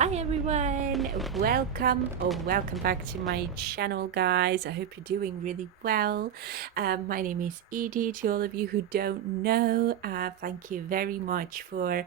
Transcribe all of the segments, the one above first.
Hi everyone, welcome back to my channel, guys. I hope you're doing really well. My name is Edie. To all of you who don't know, thank you very much for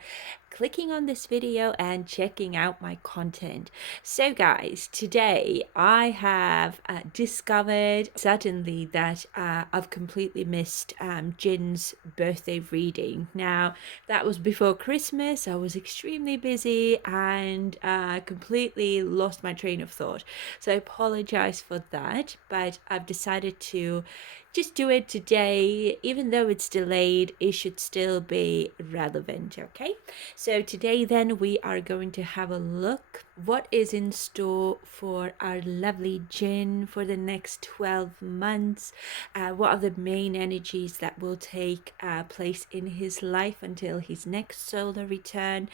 clicking on this video and checking out my content. So guys, today I have discovered suddenly that I've completely missed Jin's birthday reading. Now that was before Christmas. I was extremely busy and completely lost my train of thought, so I apologize for that, but I've decided to just do it today. Even though it's delayed, it should still be relevant. Okay, so today then we are going to have a look what is in store for our lovely Jin for the next 12 months. What are the main energies that will take place in his life until his next solar return,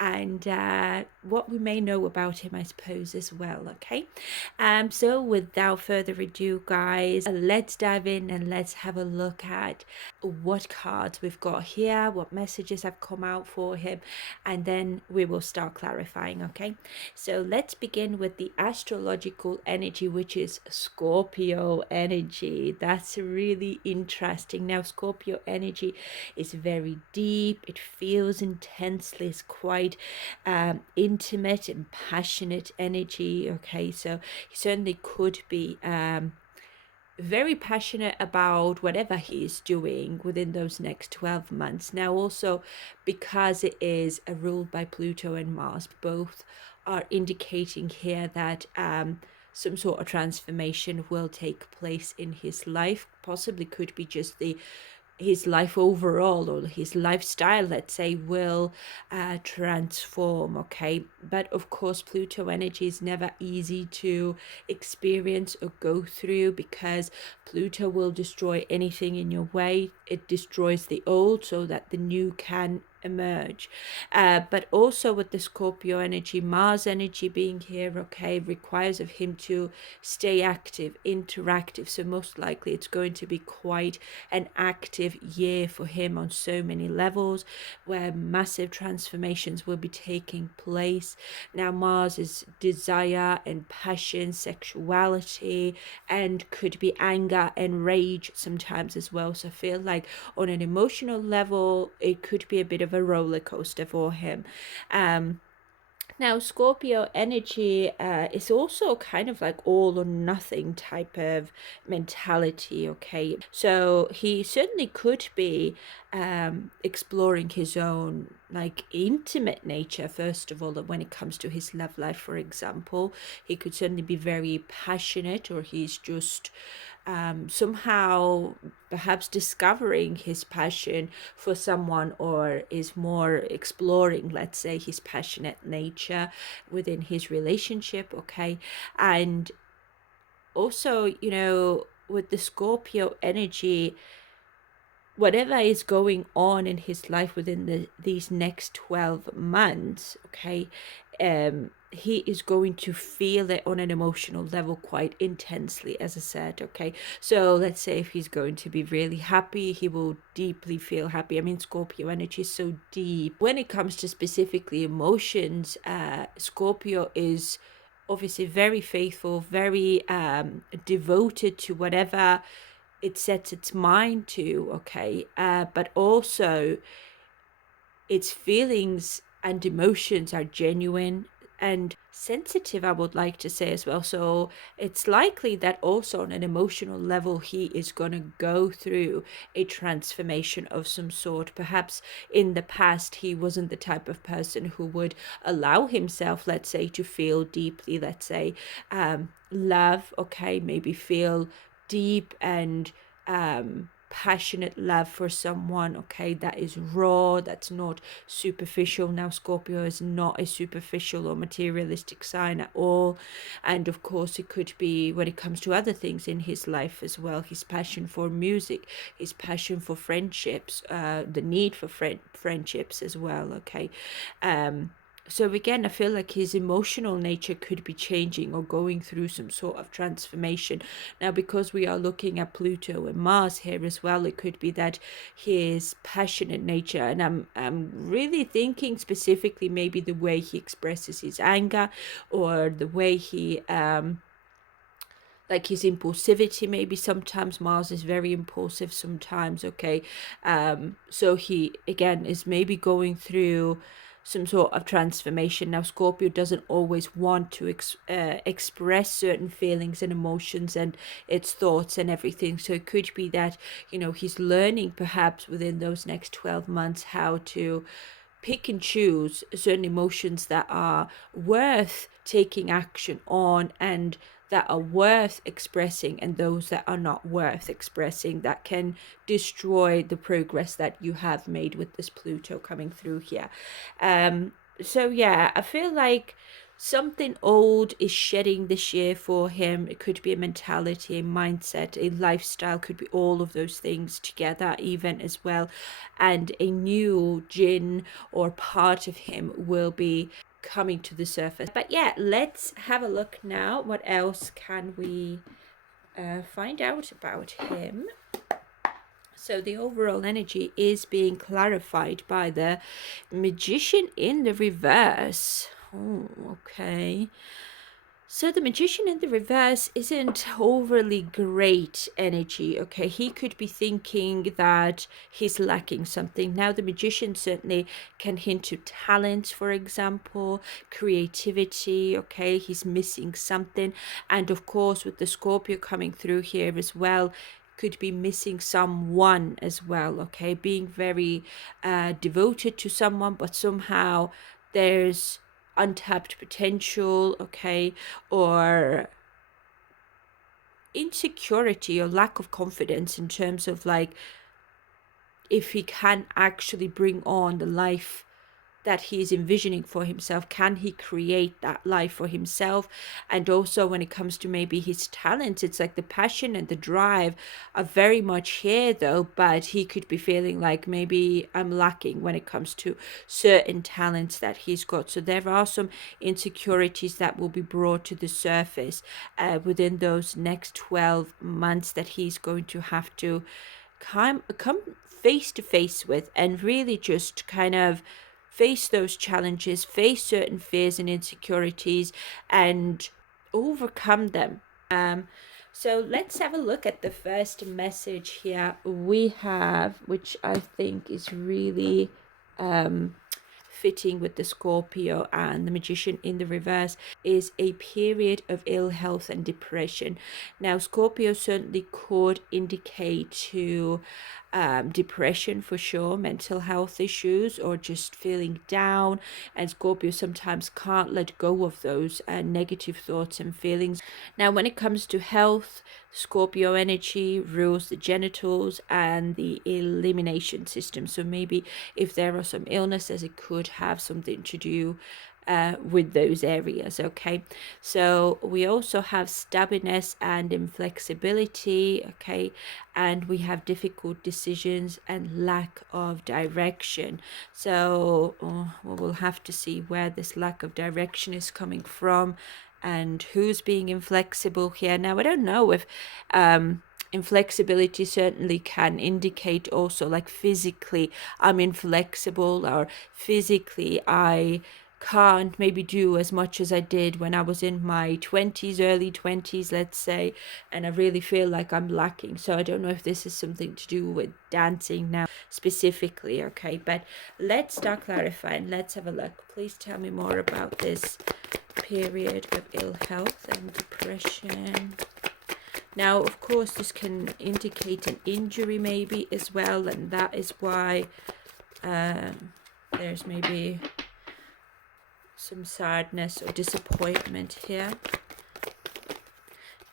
and what we may know about him, I suppose, as well. Okay, so without further ado, guys, let's dive in and let's have a look at what cards we've got here, what messages have come out for him, and then we will start clarifying. Okay, so let's begin with the astrological energy, which is Scorpio energy. That's really interesting. Now, Scorpio energy is very deep, it feels intensely, it's quite intimate and passionate energy. Okay, so he certainly could be very passionate about whatever he is doing within those next 12 months. Now, also because it is ruled by Pluto and Mars, both are indicating here that some sort of transformation will take place in his life. Possibly could be just his life overall, or his lifestyle, let's say, will transform. Okay, but of course Pluto energy is never easy to experience or go through, because Pluto will destroy anything in your way. It destroys the old so that the new can emerge. But also with the Scorpio energy, Mars energy being here, okay, requires of him to stay active, interactive. So most likely it's going to be quite an active year for him on so many levels, where massive transformations will be taking place. Now, Mars is desire and passion, sexuality, and could be anger and rage sometimes as well. So I feel like on an emotional level, it could be a bit of a roller coaster for him. Now, Scorpio energy is also kind of like all or nothing type of mentality. Okay, so he certainly could be exploring his own like intimate nature first of all. When it comes to his love life, for example, he could certainly be very passionate, or he's just somehow perhaps discovering his passion for someone, or is more exploring, let's say, his passionate nature within his relationship. Okay, and also, with the Scorpio energy, whatever is going on in his life within these next 12 months, okay, he is going to feel it on an emotional level quite intensely, as I said. Okay, so let's say if he's going to be really happy, he will deeply feel happy. I mean, Scorpio energy is so deep. When it comes to specifically emotions, Scorpio is obviously very faithful, very devoted to whatever it sets its mind to. Okay, but also its feelings and emotions are genuine and sensitive, I would like to say as well. So it's likely that also on an emotional level, he is going to go through a transformation of some sort. Perhaps in the past, he wasn't the type of person who would allow himself, let's say, to feel deeply, let's say, love. Okay, maybe feel deep and passionate love for someone, okay, that is raw, that's not superficial. Now, Scorpio is not a superficial or materialistic sign at all. And of course, it could be when it comes to other things in his life as well, his passion for music, his passion for friendships, the need for friendships as well. Okay, So again, I feel like his emotional nature could be changing or going through some sort of transformation. Now, because we are looking at Pluto and Mars here as well, it could be that his passionate nature, and I'm really thinking specifically maybe the way he expresses his anger, or the way he like his impulsivity. Maybe sometimes Mars is very impulsive sometimes, okay. So he again is maybe going through some sort of transformation. Now Scorpio doesn't always want to express certain feelings and emotions and its thoughts and everything, so it could be that, you know, he's learning perhaps within those next 12 months how to pick and choose certain emotions that are worth taking action on and that are worth expressing, and those that are not worth expressing, that can destroy the progress that you have made with this Pluto coming through here. So yeah, I feel like something old is shedding this year for him. It could be a mentality, a mindset, a lifestyle, could be all of those things together even as well. And a new Jin or part of him will be coming to the surface. But yeah, let's have a look now. What else can we find out about him? So the overall energy is being clarified by the Magician in the reverse. Oh, okay. So the Magician in the reverse isn't overly great energy, okay? He could be thinking that he's lacking something. Now the Magician certainly can hint to talent, for example, creativity, okay? He's missing something. And of course, with the Scorpio coming through here as well, could be missing someone as well, okay? Being very devoted to someone, but somehow there's untapped potential, okay, or insecurity or lack of confidence in terms of like if he can actually bring on the life that he is envisioning for himself. Can he create that life for himself? And also when it comes to maybe his talents, it's like the passion and the drive are very much here though, but he could be feeling like maybe I'm lacking when it comes to certain talents that he's got. So there are some insecurities that will be brought to the surface within those next 12 months that he's going to have to come face to face with, and really just kind of face those challenges, face certain fears and insecurities, and overcome them. So let's have a look at the first message here we have, which I think is really fitting with the Scorpio and the Magician in the reverse, is a period of ill health and depression. Now, Scorpio certainly could indicate to depression for sure, mental health issues, or just feeling down. And Scorpio sometimes can't let go of those negative thoughts and feelings. Now, when it comes to health, Scorpio energy rules the genitals and the elimination system. So maybe if there are some illnesses, it could have something to do with those areas, okay. So we also have stubbornness and inflexibility, okay, and we have difficult decisions and lack of direction. So we will have to see where this lack of direction is coming from and who's being inflexible here. Now I don't know if inflexibility certainly can indicate also like physically I'm inflexible, or physically I can't maybe do as much as I did when I was in my 20s, early 20s, let's say, and I really feel like I'm lacking. So I don't know if this is something to do with dancing now specifically, okay, but let's start clarifying. Let's have a look. Please tell me more about this period of ill health and depression. Now, of course, this can indicate an injury maybe as well, and that is why there's maybe some sadness or disappointment here.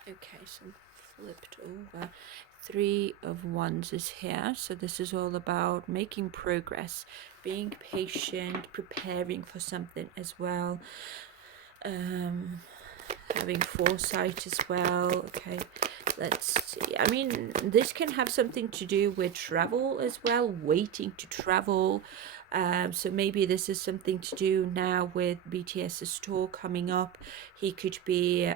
Okay, so flipped over. 3 of Wands is here, so this is all about making progress, being patient, preparing for something as well, having foresight as well, okay. Let's see. I mean, this can have something to do with travel as well, waiting to travel. So maybe this is something to do now with BTS's tour coming up. He could be,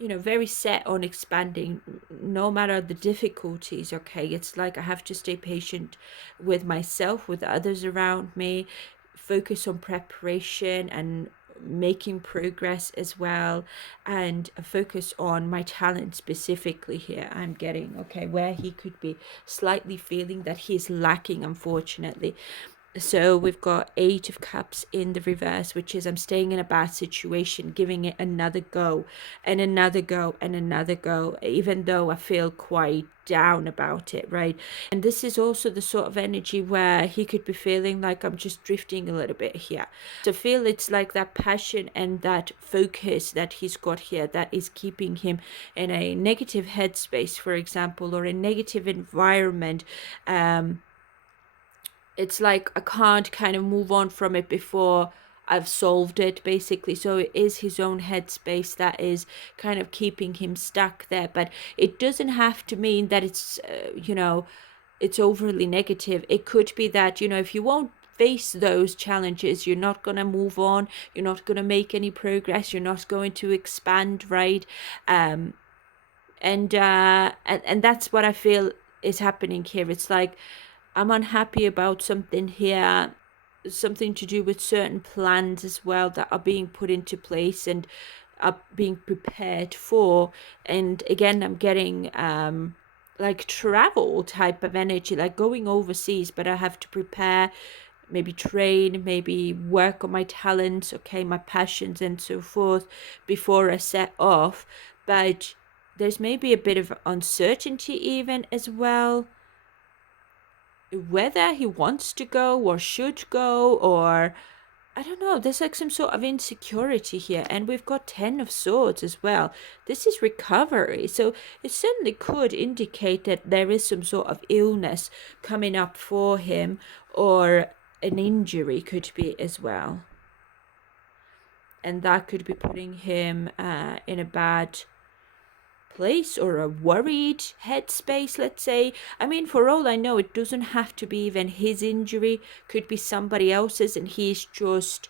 very set on expanding no matter the difficulties. Okay, it's like I have to stay patient with myself, with others around me, focus on preparation and making progress as well, and focus on my talent specifically here. I'm getting, okay, where he could be slightly feeling that he's lacking, unfortunately. So we've got Eight of Cups in the reverse, which is I'm staying in a bad situation, giving it another go and another go and another go, even though I feel quite down about it, right? And this is also the sort of energy where he could be feeling like I'm just drifting a little bit here. So I feel it's like that passion and that focus that he's got here that is keeping him in a negative headspace, for example, or a negative environment. It's like I can't kind of move on from it before I've solved it, basically. So it is his own headspace that is kind of keeping him stuck there. But it doesn't have to mean that it's overly negative. It could be that, if you won't face those challenges, you're not going to move on, you're not going to make any progress, you're not going to expand, right? And that's what I feel is happening here. It's like I'm unhappy about something here, something to do with certain plans as well that are being put into place and are being prepared for. And again, I'm getting like travel type of energy, like going overseas, but I have to prepare, maybe train, maybe work on my talents, okay, my passions and so forth before I set off. But there's maybe a bit of uncertainty even as well, whether he wants to go or should go, or I don't know. There's like some sort of insecurity here, and we've got 10 of Swords as well. This is recovery, so it certainly could indicate that there is some sort of illness coming up for him, or an injury could be as well, and that could be putting him in a bad place or a worried headspace, let's say. I mean, for all I know, it doesn't have to be even his injury, could be somebody else's, and he's just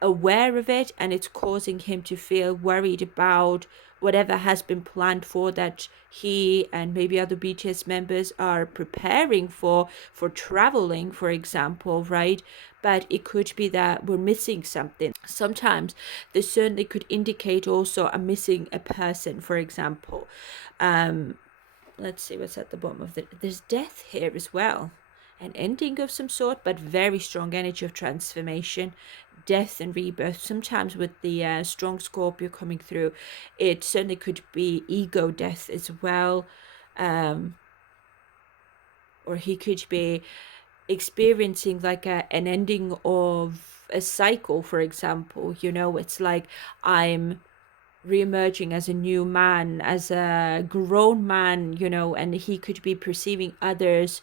aware of it and it's causing him to feel worried about whatever has been planned for, that he and maybe other BTS members are preparing for traveling, for example, right? But it could be that we're missing something. Sometimes this certainly could indicate also a missing a person, for example. Let's see what's at the bottom of there's death here as well, an ending of some sort, but very strong energy of transformation, death and rebirth. Sometimes with the strong Scorpio coming through, it certainly could be ego death as well, or he could be experiencing like an ending of a cycle, for example. It's like I'm re-emerging as a new man, as a grown man, and he could be perceiving others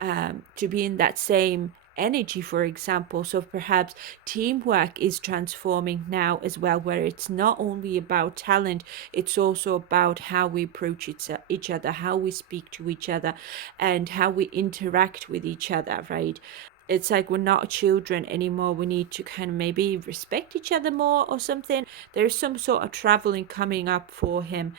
to be in that same energy, for example. So perhaps teamwork is transforming now as well, where it's not only about talent, it's also about how we approach each other, how we speak to each other, and how we interact with each other, right? It's like we're not children anymore. We need to kind of maybe respect each other more or something. There's some sort of traveling coming up for him,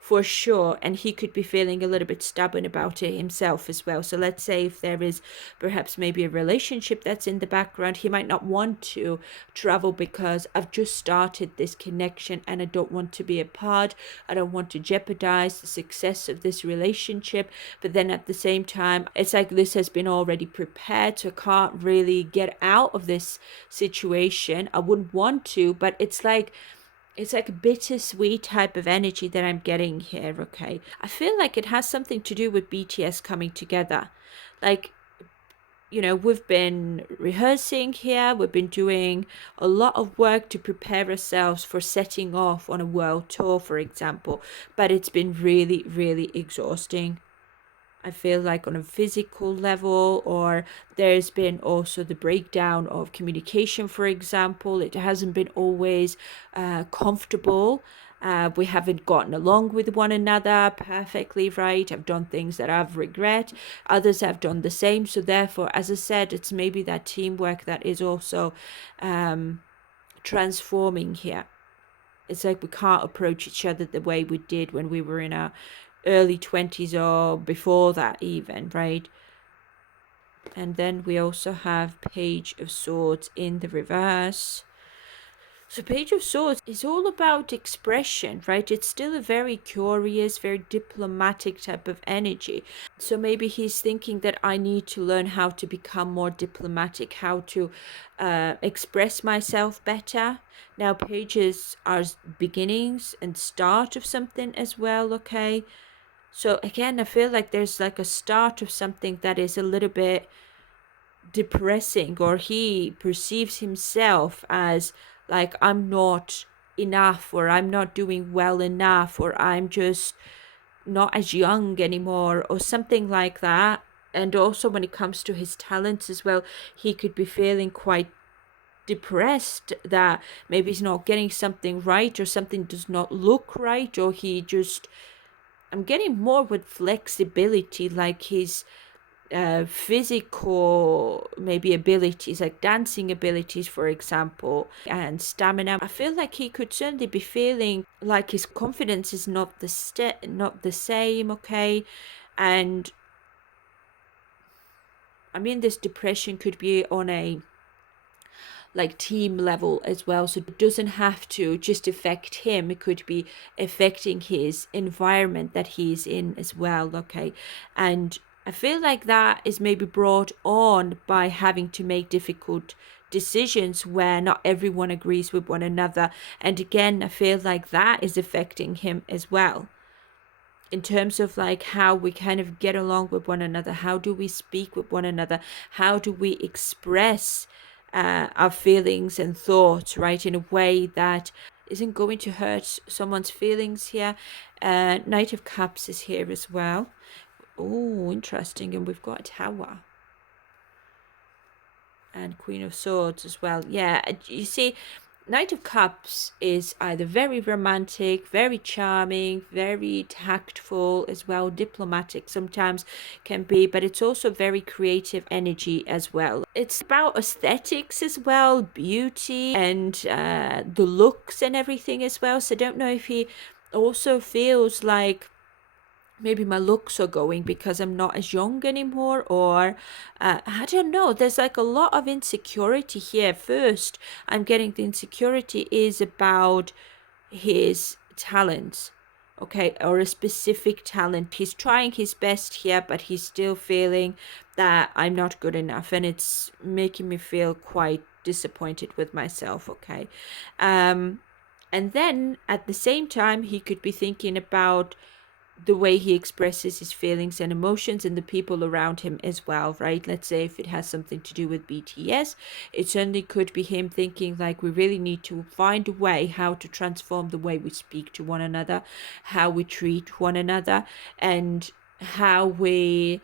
for sure, and he could be feeling a little bit stubborn about it himself as well. So let's say if there is perhaps maybe a relationship that's in the background, he might not want to travel because I've just started this connection and I don't want to be apart. I don't want to jeopardize the success of this relationship. But then at the same time, it's like this has been already prepared, so I can't really get out of this situation. I wouldn't want to, but it's like a bittersweet type of energy that I'm getting here, okay? I feel like it has something to do with BTS coming together. Like, we've been rehearsing here, we've been doing a lot of work to prepare ourselves for setting off on a world tour, for example, but it's been really, really exhausting. I feel like on a physical level, or there's been also the breakdown of communication, for example. It hasn't been always comfortable. We haven't gotten along with one another perfectly, right? I've done things that I've regret. Others have done the same. So therefore, as I said, it's maybe that teamwork that is also transforming here. It's like we can't approach each other the way we did when we were in our early 20s or before that even, right? And then we also have Page of Swords in the reverse. So Page of Swords is all about expression, right? It's still a very curious, very diplomatic type of energy. So maybe he's thinking that I need to learn how to become more diplomatic, how to express myself better. Now, pages are beginnings and start of something as well, okay? So again, I feel like there's like a start of something that is a little bit depressing, or he perceives himself as like I'm not enough, or I'm not doing well enough, or I'm just not as young anymore, or something like that. And also when it comes to his talents as well, he could be feeling quite depressed that maybe he's not getting something right, or something does not look right, or he just, I'm getting more with flexibility, like his physical maybe abilities, like dancing abilities for example, and stamina. I feel like he could certainly be feeling like his confidence is not the same, okay? And I mean, this depression could be on a like team level as well, so it doesn't have to just affect him, it could be affecting his environment that he's in as well, okay? And I feel like that is maybe brought on by having to make difficult decisions where not everyone agrees with one another. And again, I feel like that is affecting him as well, in terms of like how we kind of get along with one another, how do we speak with one another, how do we express our feelings and thoughts, right, in a way that isn't going to hurt someone's feelings here. Knight of Cups is here as well. Oh, interesting. And we've got a Tower and Queen of Swords as well. Yeah, you see, Knight of Cups is either very romantic, very charming, very tactful as well, diplomatic sometimes can be, but it's also very creative energy as well. It's about aesthetics as well, beauty, and the looks and everything as well. So I don't know if he also feels like maybe my looks are going because I'm not as young anymore, or I don't know. There's like a lot of insecurity here. First, I'm getting the insecurity is about his talents, okay, or a specific talent. He's trying his best here, but he's still feeling that I'm not good enough, and it's making me feel quite disappointed with myself, okay? And then at the same time, he could be thinking about the way he expresses his feelings and emotions and the people around him as well, right? Let's say if it has something to do with BTS, it certainly could be him thinking like we really need to find a way how to transform the way we speak to one another, how we treat one another, and how we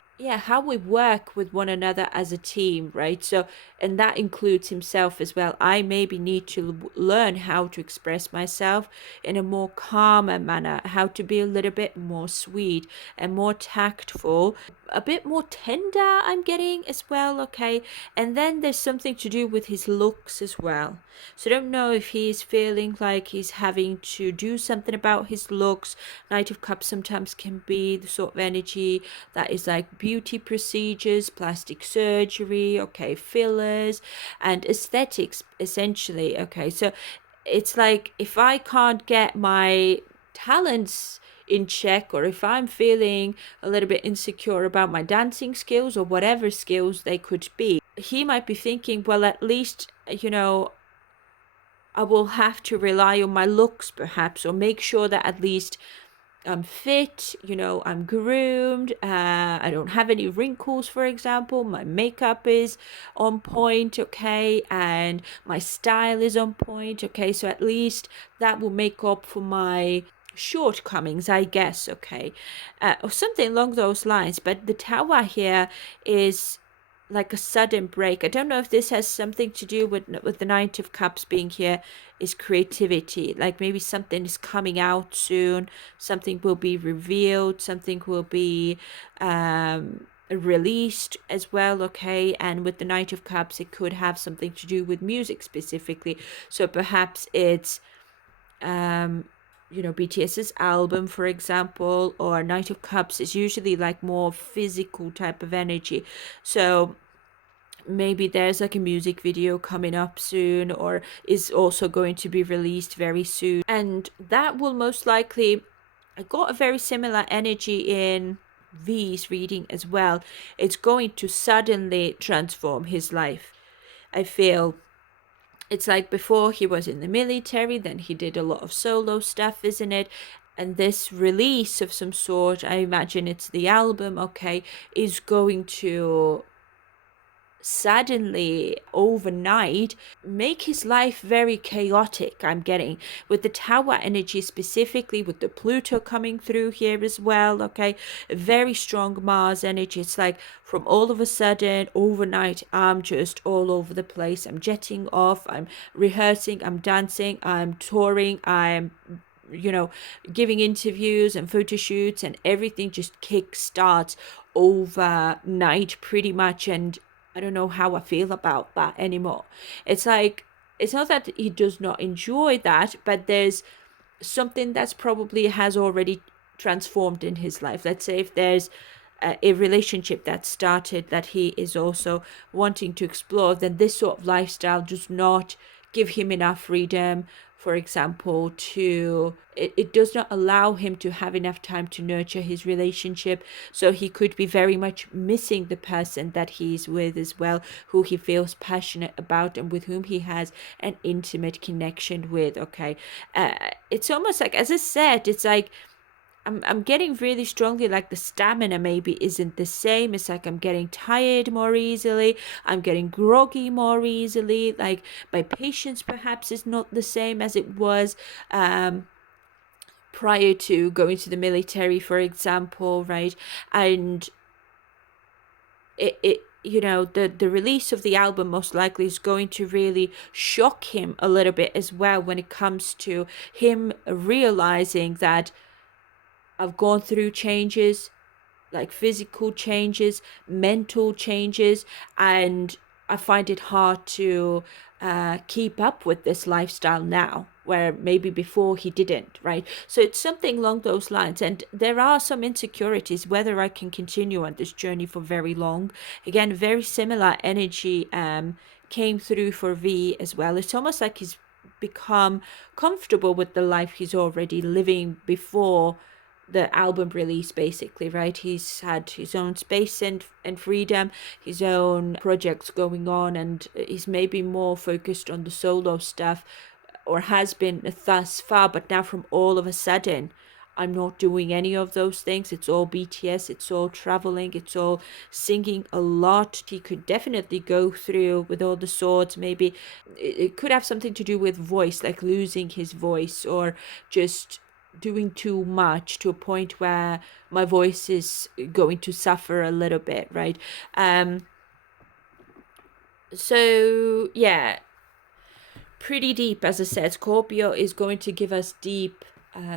work with one another as a team, right? So, and that includes himself as well. I maybe need to learn how to express myself in a more calmer manner, how to be a little bit more sweet and more tactful, a bit more tender, I'm getting as well, okay? And then there's something to do with his looks as well. So I don't know if he's feeling like he's having to do something about his looks. Knight of Cups sometimes can be the sort of energy that is like beauty procedures, plastic surgery, okay, fillers, and aesthetics essentially, okay? So it's like if I can't get my talents in check, or if I'm feeling a little bit insecure about my dancing skills or whatever skills they could be, he might be thinking, well, at least, you know, I will have to rely on my looks perhaps, or make sure that at least I'm fit, you know, I'm groomed, I don't have any wrinkles, for example, my makeup is on point, okay, and my style is on point, okay, so at least that will make up for my shortcomings, I guess, okay, or something along those lines. But the Tower here is like a sudden break. I don't know if this has something to do with the Knight of Cups being here is creativity. Like maybe something is coming out soon, something will be revealed, something will be released as well. Okay, and with the Knight of Cups it could have something to do with music specifically. So perhaps it's BTS's album, for example, or Knight of Cups is usually like more physical type of energy. So maybe there's like a music video coming up soon, or is also going to be released very soon. And that will most likely, I got a very similar energy in V's reading as well. It's going to suddenly transform his life. I feel it's like before he was in the military, then he did a lot of solo stuff, isn't it? And this release of some sort, I imagine it's the album, okay, is going to suddenly overnight make his life very chaotic. I'm getting with the tower energy, specifically with the Pluto coming through here as well. Okay, very strong Mars energy. It's like from all of a sudden overnight I'm just all over the place. I'm jetting off, I'm rehearsing, I'm dancing, I'm touring, I'm giving interviews and photo shoots, and everything just kick starts overnight pretty much. And I don't know how I feel about that anymore. It's like, it's not that he does not enjoy that, but there's something that's probably has already transformed in his life. Let's say if there's a relationship that started that he is also wanting to explore, then this sort of lifestyle does not give him enough freedom, for example, it does not allow him to have enough time to nurture his relationship. So he could be very much missing the person that he's with as well, who he feels passionate about and with whom he has an intimate connection with. Okay, it's almost like, as I said, it's like I'm getting really strongly like the stamina maybe isn't the same. It's like I'm getting tired more easily. I'm getting groggy more easily. Like my patience perhaps is not the same as it was prior to going to the military, for example, right? And it the release of the album most likely is going to really shock him a little bit as well, when it comes to him realizing that I've gone through changes, like physical changes, mental changes, and I find it hard to keep up with this lifestyle now, where maybe before he didn't, right? So it's something along those lines. And there are some insecurities whether I can continue on this journey for very long. Again, very similar energy came through for V as well. It's almost like he's become comfortable with the life he's already living before the album release, basically, right? He's had his own space and freedom, his own projects going on, and he's maybe more focused on the solo stuff, or has been thus far. But now from all of a sudden, I'm not doing any of those things. It's all BTS, it's all traveling, it's all singing a lot. He could definitely go through with all the swords. Maybe it could have something to do with voice, like losing his voice, or just doing too much to a point where my voice is going to suffer a little bit, right? So yeah, pretty deep. As I said, Scorpio is going to give us deep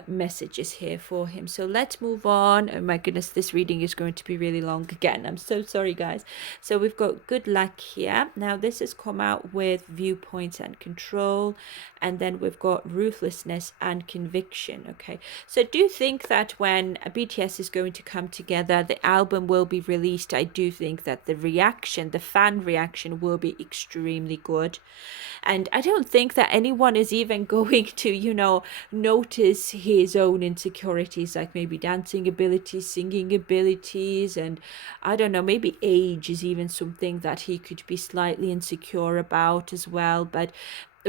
messages here for him. So let's move on. Oh my goodness, this reading is going to be really long again. I'm so sorry, guys. So we've got good luck here. Now this has come out with viewpoints and control, and then we've got ruthlessness and conviction. Okay, so I do think that when BTS is going to come together, the album will be released. I do think that the reaction, the fan reaction, will be extremely good. And I don't think that anyone is even going to, notice his own insecurities, like maybe dancing abilities, singing abilities, and I don't know, maybe age is even something that he could be slightly insecure about as well. But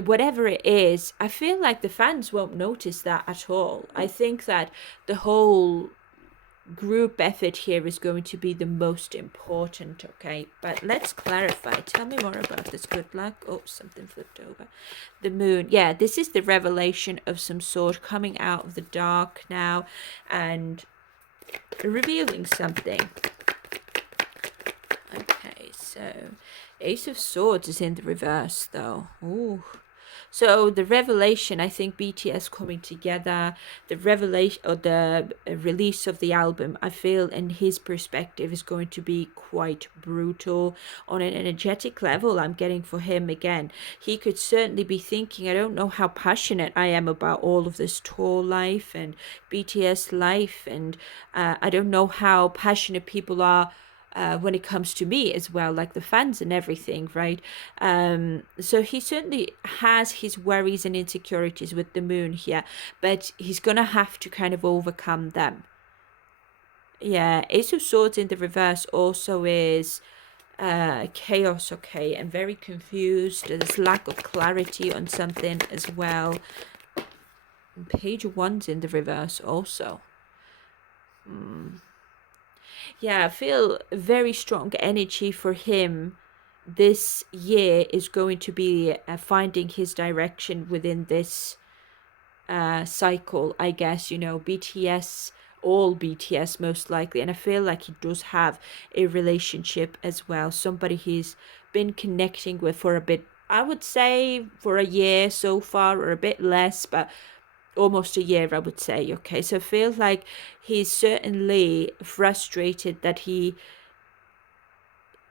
whatever it is, I feel like the fans won't notice that at all. I think that the whole group effort here is going to be the most important. Okay, but let's clarify. Tell me more about this. Good luck. Oh, something flipped over. The moon. Yeah, this is the revelation of some sort, coming out of the dark now and revealing something. Okay, so So, Ace of Swords is in the reverse, though. Ooh. So the revelation, I think BTS coming together, the revelation or the release of the album, I feel in his perspective is going to be quite brutal on an energetic level. I'm getting for him again. He could certainly be thinking, I don't know how passionate I am about all of this tour life and BTS life, and I don't know how passionate people are when it comes to me as well, like the fans and everything, right? So he certainly has his worries and insecurities with the moon here, but he's gonna have to kind of overcome them. Yeah, Ace of Swords in the reverse also is chaos, okay, and very confused. There's lack of clarity on something as well. And Page of Wands in the reverse also. Yeah, I feel very strong energy for him this year is going to be finding his direction within this cycle, I guess, BTS, all BTS most likely. And I feel like he does have a relationship as well, somebody he's been connecting with for a bit, I would say for a year so far, or a bit less, but almost a year, I would say. Okay, so I feel like he's certainly frustrated that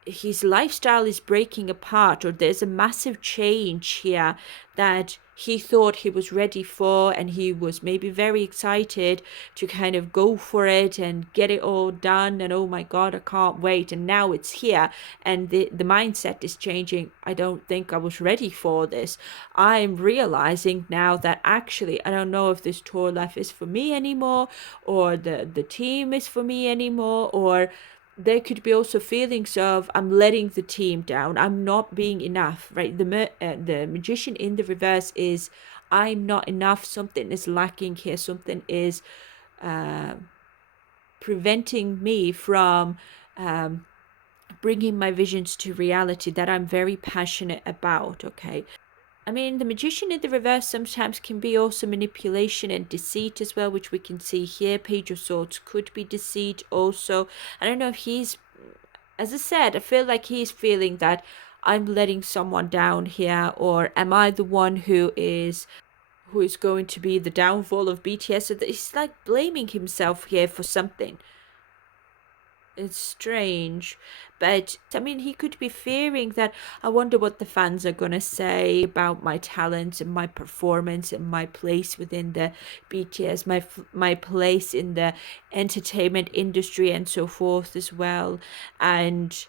his lifestyle is breaking apart, or there's a massive change here that he thought he was ready for, and he was maybe very excited to kind of go for it and get it all done, and oh my god, I can't wait, and now it's here, and the mindset is changing. I don't think I was ready for this. I'm realizing now that actually I don't know if this tour life is for me anymore, or the team is for me anymore, or there could be also feelings of I'm letting the team down, I'm not being enough, right? The magician in the reverse is I'm not enough, something is lacking here, something is preventing me from bringing my visions to reality that I'm very passionate about. Okay, I mean, the magician in the reverse sometimes can be also manipulation and deceit as well, which we can see here. Page of Swords could be deceit also. I don't know if he's, as I said, I feel like he's feeling that I'm letting someone down here, or am I the one who is going to be the downfall of BTS? So he's like blaming himself here for something. It's strange, but I mean, he could be fearing that I wonder what the fans are gonna say about my talents and my performance and my place within the BTS, my place in the entertainment industry and so forth as well. And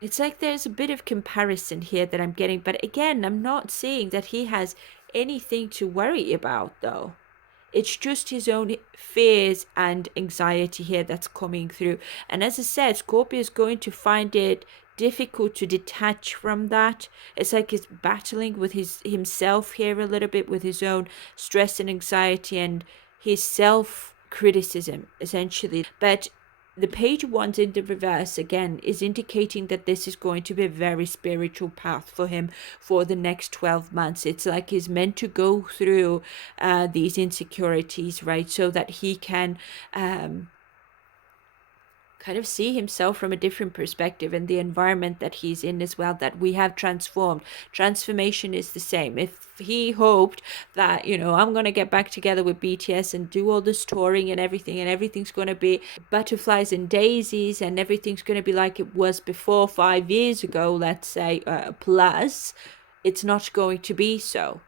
it's like there's a bit of comparison here that I'm getting, but again, I'm not seeing that he has anything to worry about though. It's just his own fears and anxiety here that's coming through. And as I said, Scorpio is going to find it difficult to detach from that. It's like he's battling with himself here a little bit, with his own stress and anxiety and his self criticism essentially. But the Page of Wands in the reverse again is indicating that this is going to be a very spiritual path for him for the next 12 months. It's like he's meant to go through these insecurities, right? So that he can kind of see himself from a different perspective, and the environment that he's in as well, that we have transformed. Transformation is the same. If he hoped that, I'm going to get back together with BTS and do all this touring and everything's going to be butterflies and daisies and everything's going to be like it was before 5 years ago, let's say, plus, it's not going to be so.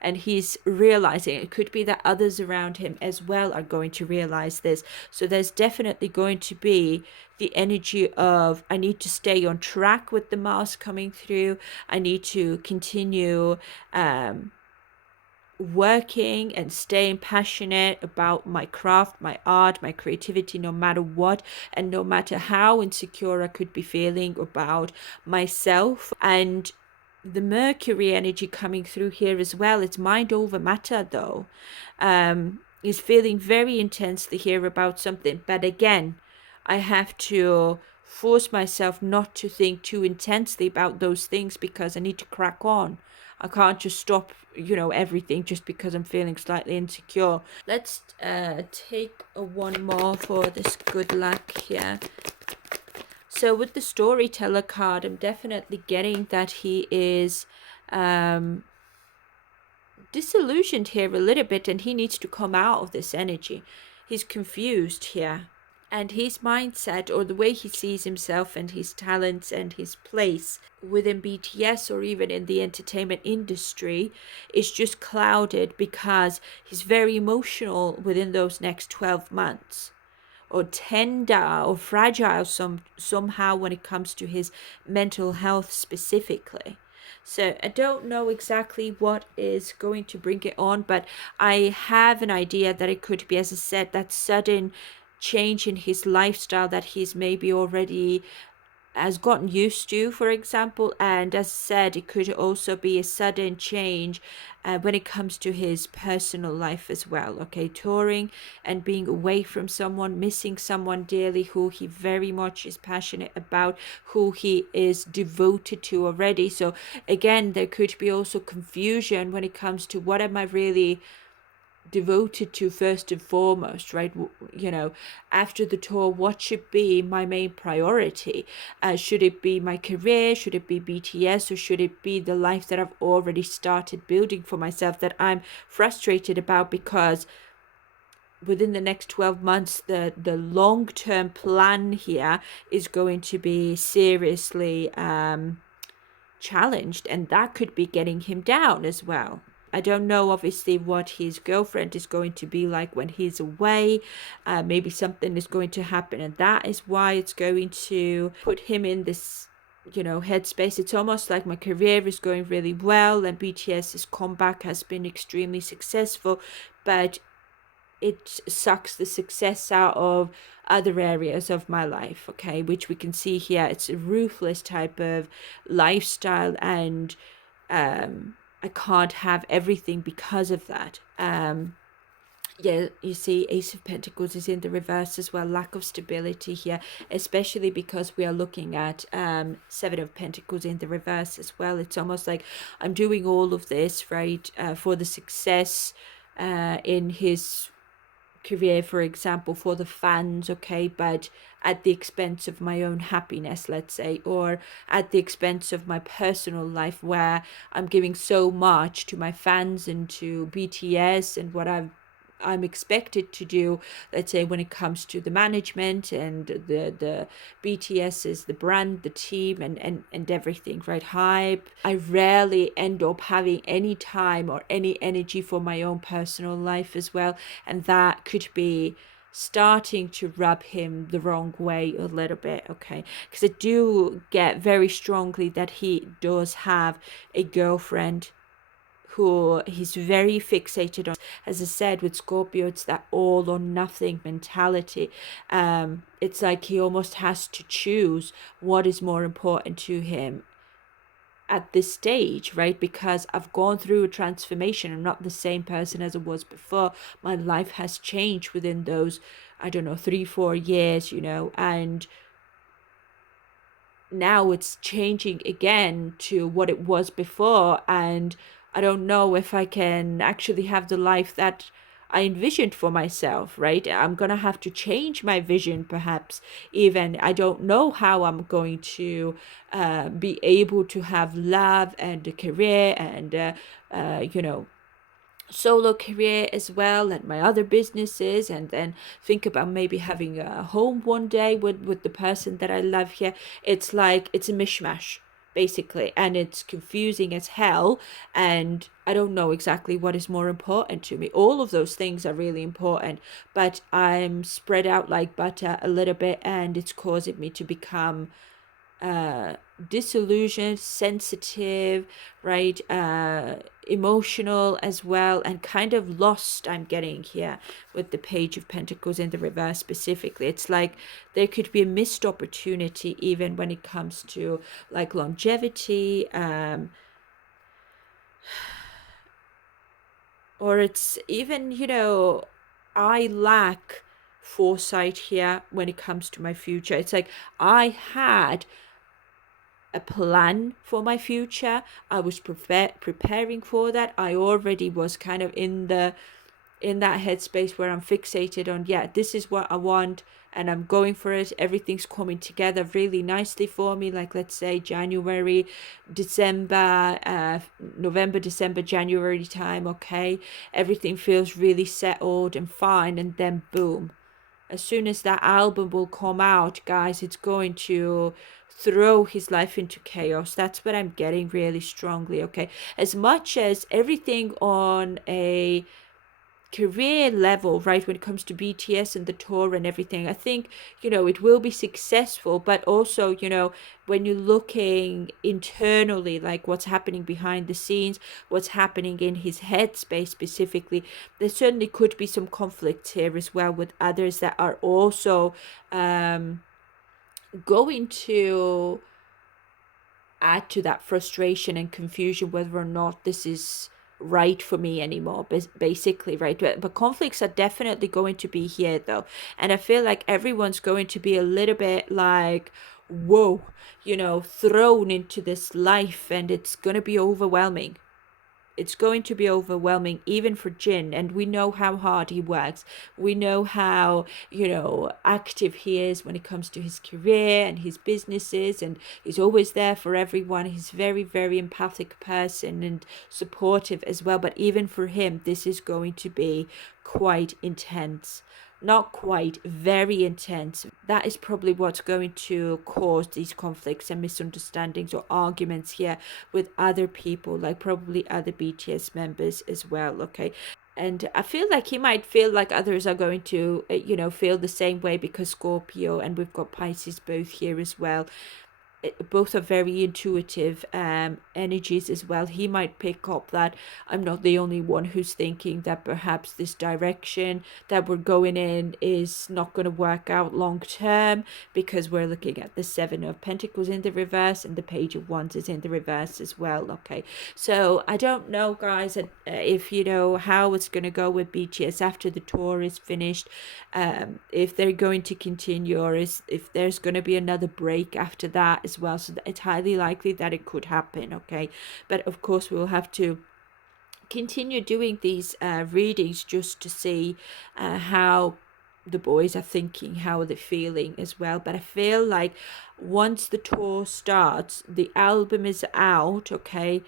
And he's realizing it could be that others around him as well are going to realize this. So there's definitely going to be the energy of I need to stay on track with the Mars coming through. I need to continue working and staying passionate about my craft, my art, my creativity, no matter what, and no matter how insecure I could be feeling about myself. And the Mercury energy coming through here as well. It's mind over matter though. Is feeling very intensely here about something. But again, I have to force myself not to think too intensely about those things because I need to crack on. I can't just stop, everything just because I'm feeling slightly insecure. Let's take one more for this good luck here. So with the storyteller card, I'm definitely getting that he is disillusioned here a little bit, and he needs to come out of this energy. He's confused here. And his mindset, or the way he sees himself and his talents and his place within BTS or even in the entertainment industry, is just clouded because he's very emotional within those next 12 months, or tender or fragile somehow when it comes to his mental health specifically. So I don't know exactly what is going to bring it on, but I have an idea that it could be, as I said, that sudden change in his lifestyle that he's maybe already has gotten used to, for example. And as I said, it could also be a sudden change when it comes to his personal life as well. Okay, touring and being away from someone, missing someone dearly who he very much is passionate about, who he is devoted to already. So again, there could be also confusion when it comes to what am I really devoted to first and foremost, right? After the tour, what should be my main priority? Should it be my career? Should it be BTS? Or should it be the life that I've already started building for myself that I'm frustrated about? Because within the next 12 months, the long-term plan here is going to be seriously challenged, and that could be getting him down as well. I don't know, obviously, what his girlfriend is going to be like when he's away. Maybe something is going to happen, and that is why it's going to put him in this, headspace. It's almost like my career is going really well, and BTS's comeback has been extremely successful, but it sucks the success out of other areas of my life, okay, which we can see here. It's a ruthless type of lifestyle, and I can't have everything because of that. Yeah, you see Ace of Pentacles is in the reverse as well. Lack of stability here, especially because we are looking at Seven of Pentacles in the reverse as well. It's almost like I'm doing all of this, right, for the success in his career, for example, for the fans, okay, but at the expense of my own happiness, let's say, or at the expense of my personal life, where I'm giving so much to my fans and to BTS and what I'm expected to do, let's say, when it comes to the management and the BTS is the brand, the team, and everything, right? Hype. I rarely end up having any time or any energy for my own personal life as well, and that could be starting to rub him the wrong way a little bit, okay? Because I do get very strongly that he does have a girlfriend who he's very fixated on. As I said, with Scorpio, it's that all or nothing mentality. It's like he almost has to choose what is more important to him at this stage, right? Because I've gone through a transformation. I'm not the same person as I was before. My life has changed within those, I don't know, 3-4 years, and now it's changing again to what it was before, and I don't know if I can actually have the life that I envisioned for myself, right? I'm gonna have to change my vision, perhaps even. I don't know how I'm going to be able to have love and a career and solo career as well, and my other businesses, and then think about maybe having a home one day with the person that I love here. It's like it's a mishmash basically, and it's confusing as hell, and I don't know exactly what is more important to me. All of those things are really important, but I'm spread out like butter a little bit, and it's causing me to become disillusioned, sensitive, right, emotional as well, and kind of lost. I'm getting here with the Page of Pentacles in the reverse specifically. It's like there could be a missed opportunity even when it comes to like longevity, or it's even, I lack foresight here when it comes to my future. It's like I had a plan for my future. I was preparing for that. I already was kind of in that headspace where I'm fixated on, yeah, this is what I want, and I'm going for it. Everything's coming together really nicely for me. Like, let's say January, December, November, December, January time, okay? Everything feels really settled and fine, and then boom. As soon as that album will come out, guys, it's going to throw his life into chaos. That's what I'm getting really strongly, okay? As much as everything on a career level, right, when it comes to BTS and the tour and everything, I think, it will be successful, but also, when you're looking internally, like what's happening behind the scenes, what's happening in his headspace specifically, there certainly could be some conflicts here as well with others that are also going to add to that frustration and confusion whether or not this is right for me anymore, basically, right? But conflicts are definitely going to be here though, and I feel like everyone's going to be a little bit like, whoa, thrown into this life, and it's going to be overwhelming. It's going to be overwhelming even for Jin, and we know how hard he works. We know how, active he is when it comes to his career and his businesses, and he's always there for everyone. He's very, very empathic person and supportive as well. But even for him, this is going to be quite intense. Not quite, very intense. That is probably what's going to cause these conflicts and misunderstandings or arguments here with other people, like probably other BTS members as well, okay? And I feel like he might feel like others are going to, feel the same way, because Scorpio and we've got Pisces both here as well. Both are very intuitive energies as well. He might pick up that I'm not the only one who's thinking that perhaps this direction that we're going in is not going to work out long term, because we're looking at the Seven of Pentacles in the reverse and the Page of Wands is in the reverse as well, okay? So I don't know, guys, if you know how it's going to go with BTS after the tour is finished, if they're going to continue, or if there's going to be another break after that as well. So it's highly likely that it could happen, okay? But of course we'll have to continue doing these readings just to see how the boys are thinking, how they're feeling as well. But I feel like once the tour starts, the album is out, okay,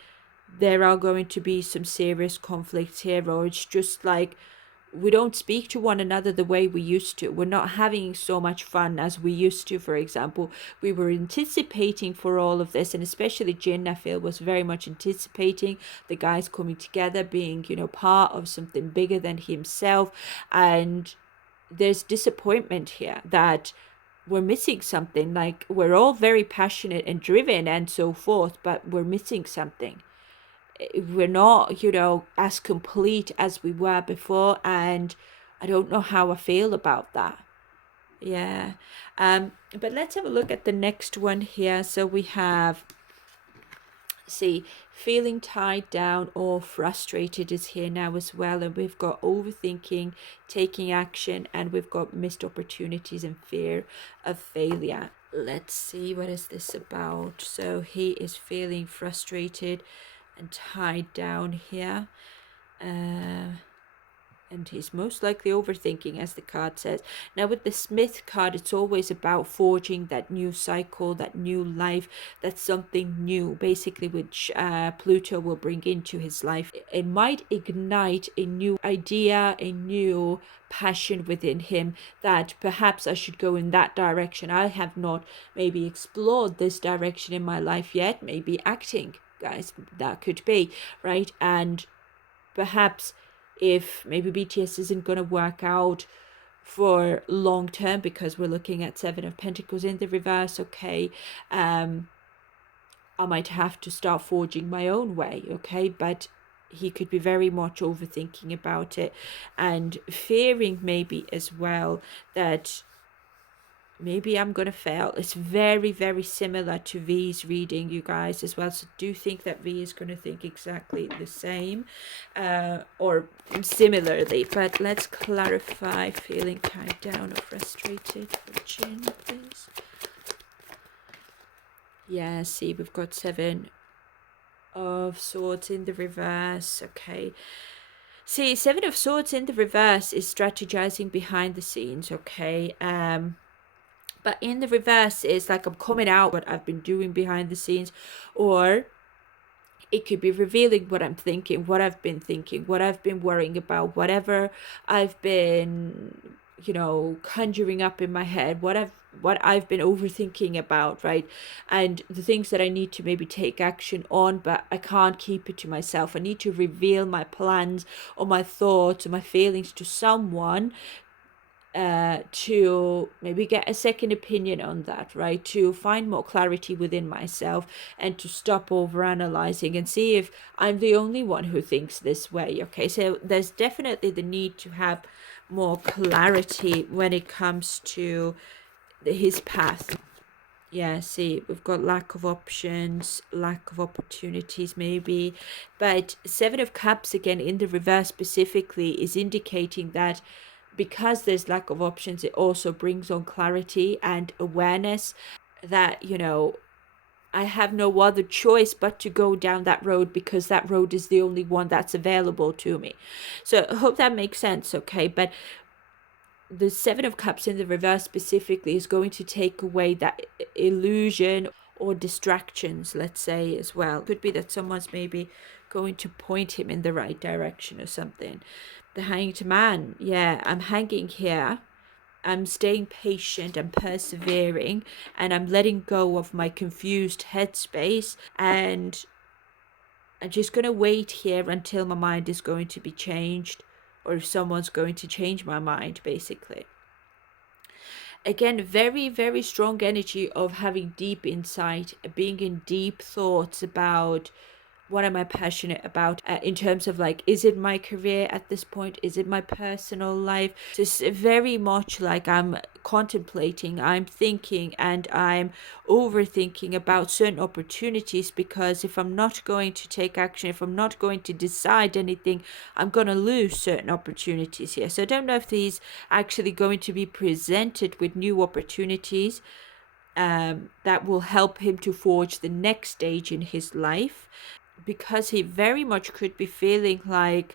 there are going to be some serious conflicts here, or it's just like we don't speak to one another the way we used to. We're not having so much fun as we used to. For example, we were anticipating for all of this, and especially Jin, I feel, was very much anticipating the guys coming together, being, part of something bigger than himself. And there's disappointment here that we're missing something. Like, we're all very passionate and driven and so forth, but we're missing something. We're not, as complete as we were before, and I don't know how I feel about that. Yeah. But let's have a look at the next one here. So we have, see, feeling tied down or frustrated is here now as well, and we've got overthinking, taking action, and we've got missed opportunities and fear of failure. Let's see, what is this about? So he is feeling frustrated and tied down here, and he's most likely overthinking, as the card says. Now with the Smith card, it's always about forging that new cycle, that new life, that's something new, basically, which Pluto will bring into his life. It might ignite a new idea, a new passion within him, that perhaps I should go in that direction. I have not maybe explored this direction in my life yet. Maybe acting, guys, that could be, right? And perhaps if maybe BTS isn't going to work out for long term, because we're looking at Seven of Pentacles in the reverse, okay, I might have to start forging my own way, okay? But he could be very much overthinking about it and fearing maybe as well that maybe I'm going to fail. It's very, very similar to V's reading, you guys, as well. So do think that V is going to think exactly the same or similarly. But let's clarify feeling tied down or frustrated for Jin, please. Yeah, see, we've got Seven of Swords in the reverse. Okay. See, Seven of Swords in the reverse is strategizing behind the scenes, okay? But in the reverse is like I'm coming out what I've been doing behind the scenes, or it could be revealing what I'm thinking, what I've been thinking, what I've been worrying about, whatever I've been, conjuring up in my head, what I've been overthinking about, right? And the things that I need to maybe take action on, but I can't keep it to myself. I need to reveal my plans or my thoughts or my feelings to someone, to maybe get a second opinion on that, right? To find more clarity within myself and to stop over analyzing and see if I'm the only one who thinks this way. Okay, so there's definitely the need to have more clarity when it comes to his path. Yeah, see, we've got lack of options, lack of opportunities, maybe. But Seven of Cups, again, in the reverse specifically, is indicating that because there's lack of options, it also brings on clarity and awareness that, I have no other choice but to go down that road because that road is the only one that's available to me. So I hope that makes sense, okay? But the Seven of Cups in the reverse specifically is going to take away that illusion or distractions, let's say, as well. Could be that someone's maybe going to point him in the right direction or something. The Hanged Man, yeah, I'm hanging here. I'm staying patient, I'm persevering, and I'm letting go of my confused headspace, and I'm just going to wait here until my mind is going to be changed, or if someone's going to change my mind, basically. Again, very, very strong energy of having deep insight, being in deep thoughts about what am I passionate about, in terms of like, is it my career at this point? Is it my personal life? So it's very much like I'm contemplating, I'm thinking, and I'm overthinking about certain opportunities, because if I'm not going to take action, if I'm not going to decide anything, I'm going to lose certain opportunities here. So I don't know if he's actually going to be presented with new opportunities that will help him to forge the next stage in his life, because he very much could be feeling like,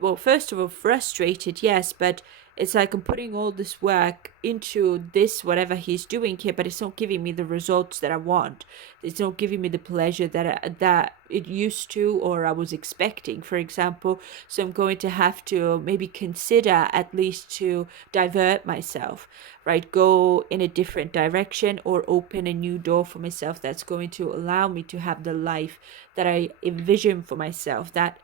well, first of all, frustrated, yes, but it's like I'm putting all this work into this, whatever he's doing here, but it's not giving me the results that I want. It's not giving me the pleasure that it used to, or I was expecting, for example. So I'm going to have to maybe consider at least to divert myself, right? Go in a different direction or open a new door for myself that's going to allow me to have the life that I envision for myself, that,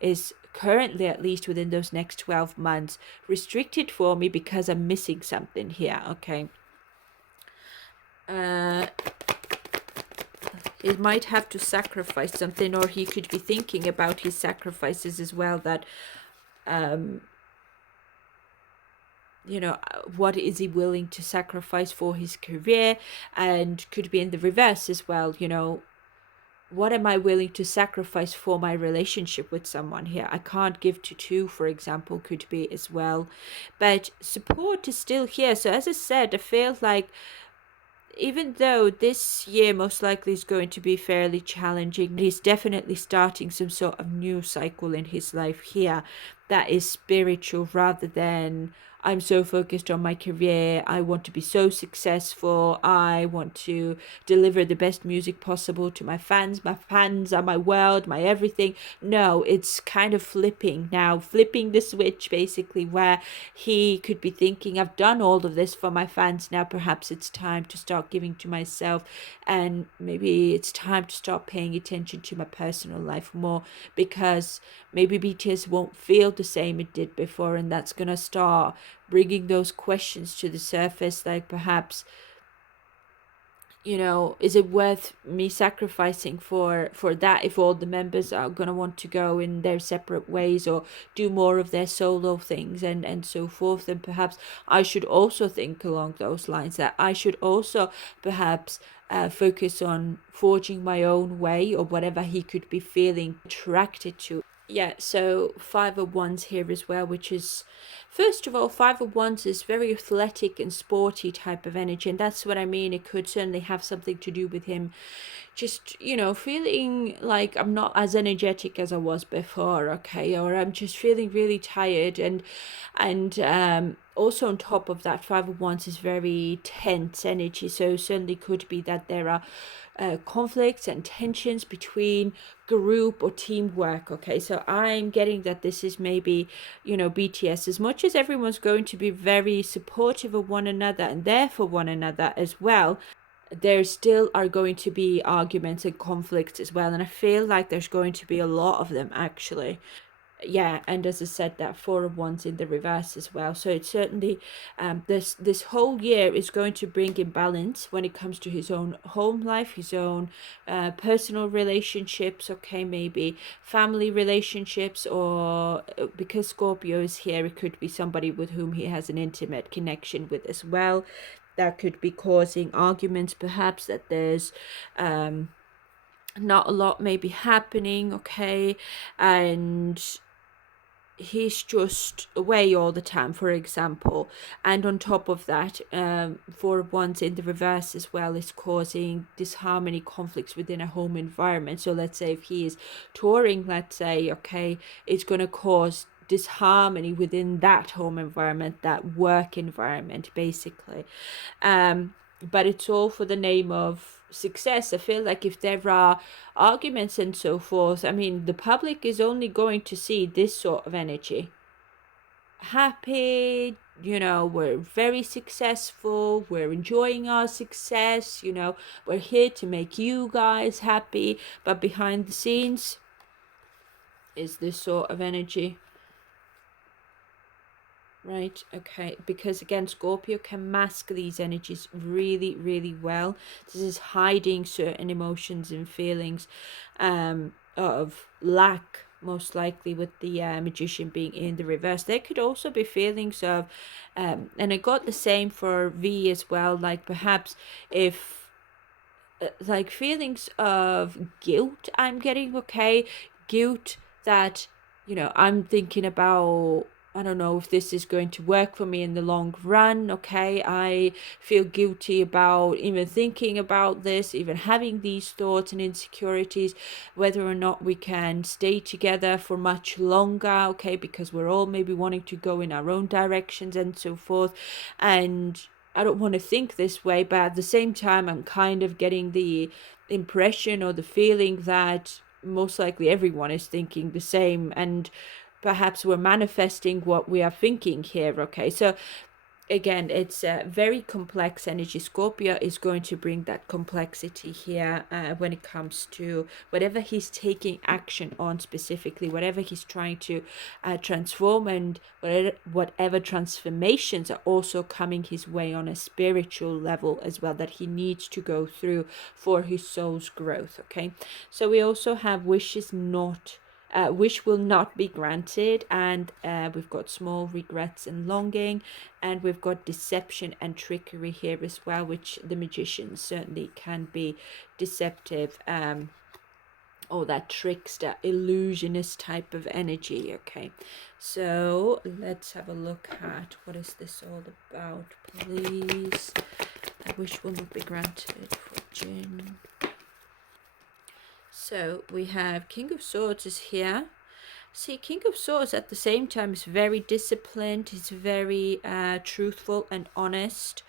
is currently, at least within those next 12 months, restricted for me because I'm missing something here, okay? He might have to sacrifice something, or he could be thinking about his sacrifices as well, that what is he willing to sacrifice for his career, and could be in the reverse as well, what am I willing to sacrifice for my relationship with someone here? I can't give to two, for example, could be as well. But support is still here. So as I said, I feel like even though this year most likely is going to be fairly challenging, he's definitely starting some sort of new cycle in his life here that is spiritual, rather than I'm so focused on my career, I want to be so successful, I want to deliver the best music possible to my fans. My fans are my world, my everything. No, it's kind of flipping the switch, basically, where he could be thinking, I've done all of this for my fans, now perhaps it's time to start giving to myself, and maybe it's time to start paying attention to my personal life more, because maybe BTS won't feel the same it did before, and that's gonna start bringing those questions to the surface, like perhaps, is it worth me sacrificing for that, if all the members are gonna want to go in their separate ways or do more of their solo things and so forth? And perhaps I should also think along those lines, that I should also perhaps focus on forging my own way, or whatever he could be feeling attracted to. Yeah, so Five of Wands here as well, which is, first of all, Five of Wands is very athletic and sporty type of energy, and that's what I mean. It could certainly have something to do with him just, feeling like I'm not as energetic as I was before, okay, or I'm just feeling really tired, and also on top of that, Five of Wands is very tense energy, so certainly could be that there are conflicts and tensions between group or teamwork. Okay, so I'm getting that this is maybe, BTS, as much as everyone's going to be very supportive of one another and there for one another as well, there still are going to be arguments and conflicts as well, and I feel like there's going to be a lot of them actually. Yeah, and as I said, that Four of Wands in the reverse as well. So it's certainly, this whole year is going to bring in balance when it comes to his own home life, his own personal relationships, okay, maybe family relationships, or because Scorpio is here, it could be somebody with whom he has an intimate connection with as well. That could be causing arguments, perhaps that there's not a lot maybe happening, okay, and he's just away all the time, for example. And on top of that, Four of Wands in the reverse as well is causing disharmony, conflicts within a home environment. So let's say if he is touring, let's say, okay, it's going to cause disharmony within that home environment, that work environment, basically. But it's all for the name of success. I feel like if there are arguments and so forth, I mean, the public is only going to see this sort of energy. Happy, we're very successful, we're enjoying our success, we're here to make you guys happy, but behind the scenes is this sort of energy. Right, okay, because again, Scorpio can mask these energies really, really well. This is hiding certain emotions and feelings of lack, most likely, with the Magician being in the reverse. There could also be feelings of, and I got the same for V as well, like perhaps if, like feelings of guilt I'm getting, okay, guilt that, I'm thinking about, I don't know if this is going to work for me in the long run, okay? I feel guilty about even thinking about this, even having these thoughts and insecurities, whether or not we can stay together for much longer, okay? Because we're all maybe wanting to go in our own directions and so forth. And I don't want to think this way, but at the same time, I'm kind of getting the impression or the feeling that most likely everyone is thinking the same, and perhaps we're manifesting what we are thinking here, okay? So again, it's a very complex energy. Scorpio is going to bring that complexity here when it comes to whatever he's taking action on, specifically whatever he's trying to transform, and whatever transformations are also coming his way on a spiritual level as well, that he needs to go through for his soul's growth, okay? So we also have wishes not wish will not be granted, and we've got small regrets and longing, and we've got deception and trickery here as well, which the Magician certainly can be deceptive, or that trickster, illusionist type of energy, okay? So let's have a look at what is this all about, please. I wish will not be granted for June. So we have King of Swords is here. See, King of Swords at the same time is very disciplined. He's very truthful and honest.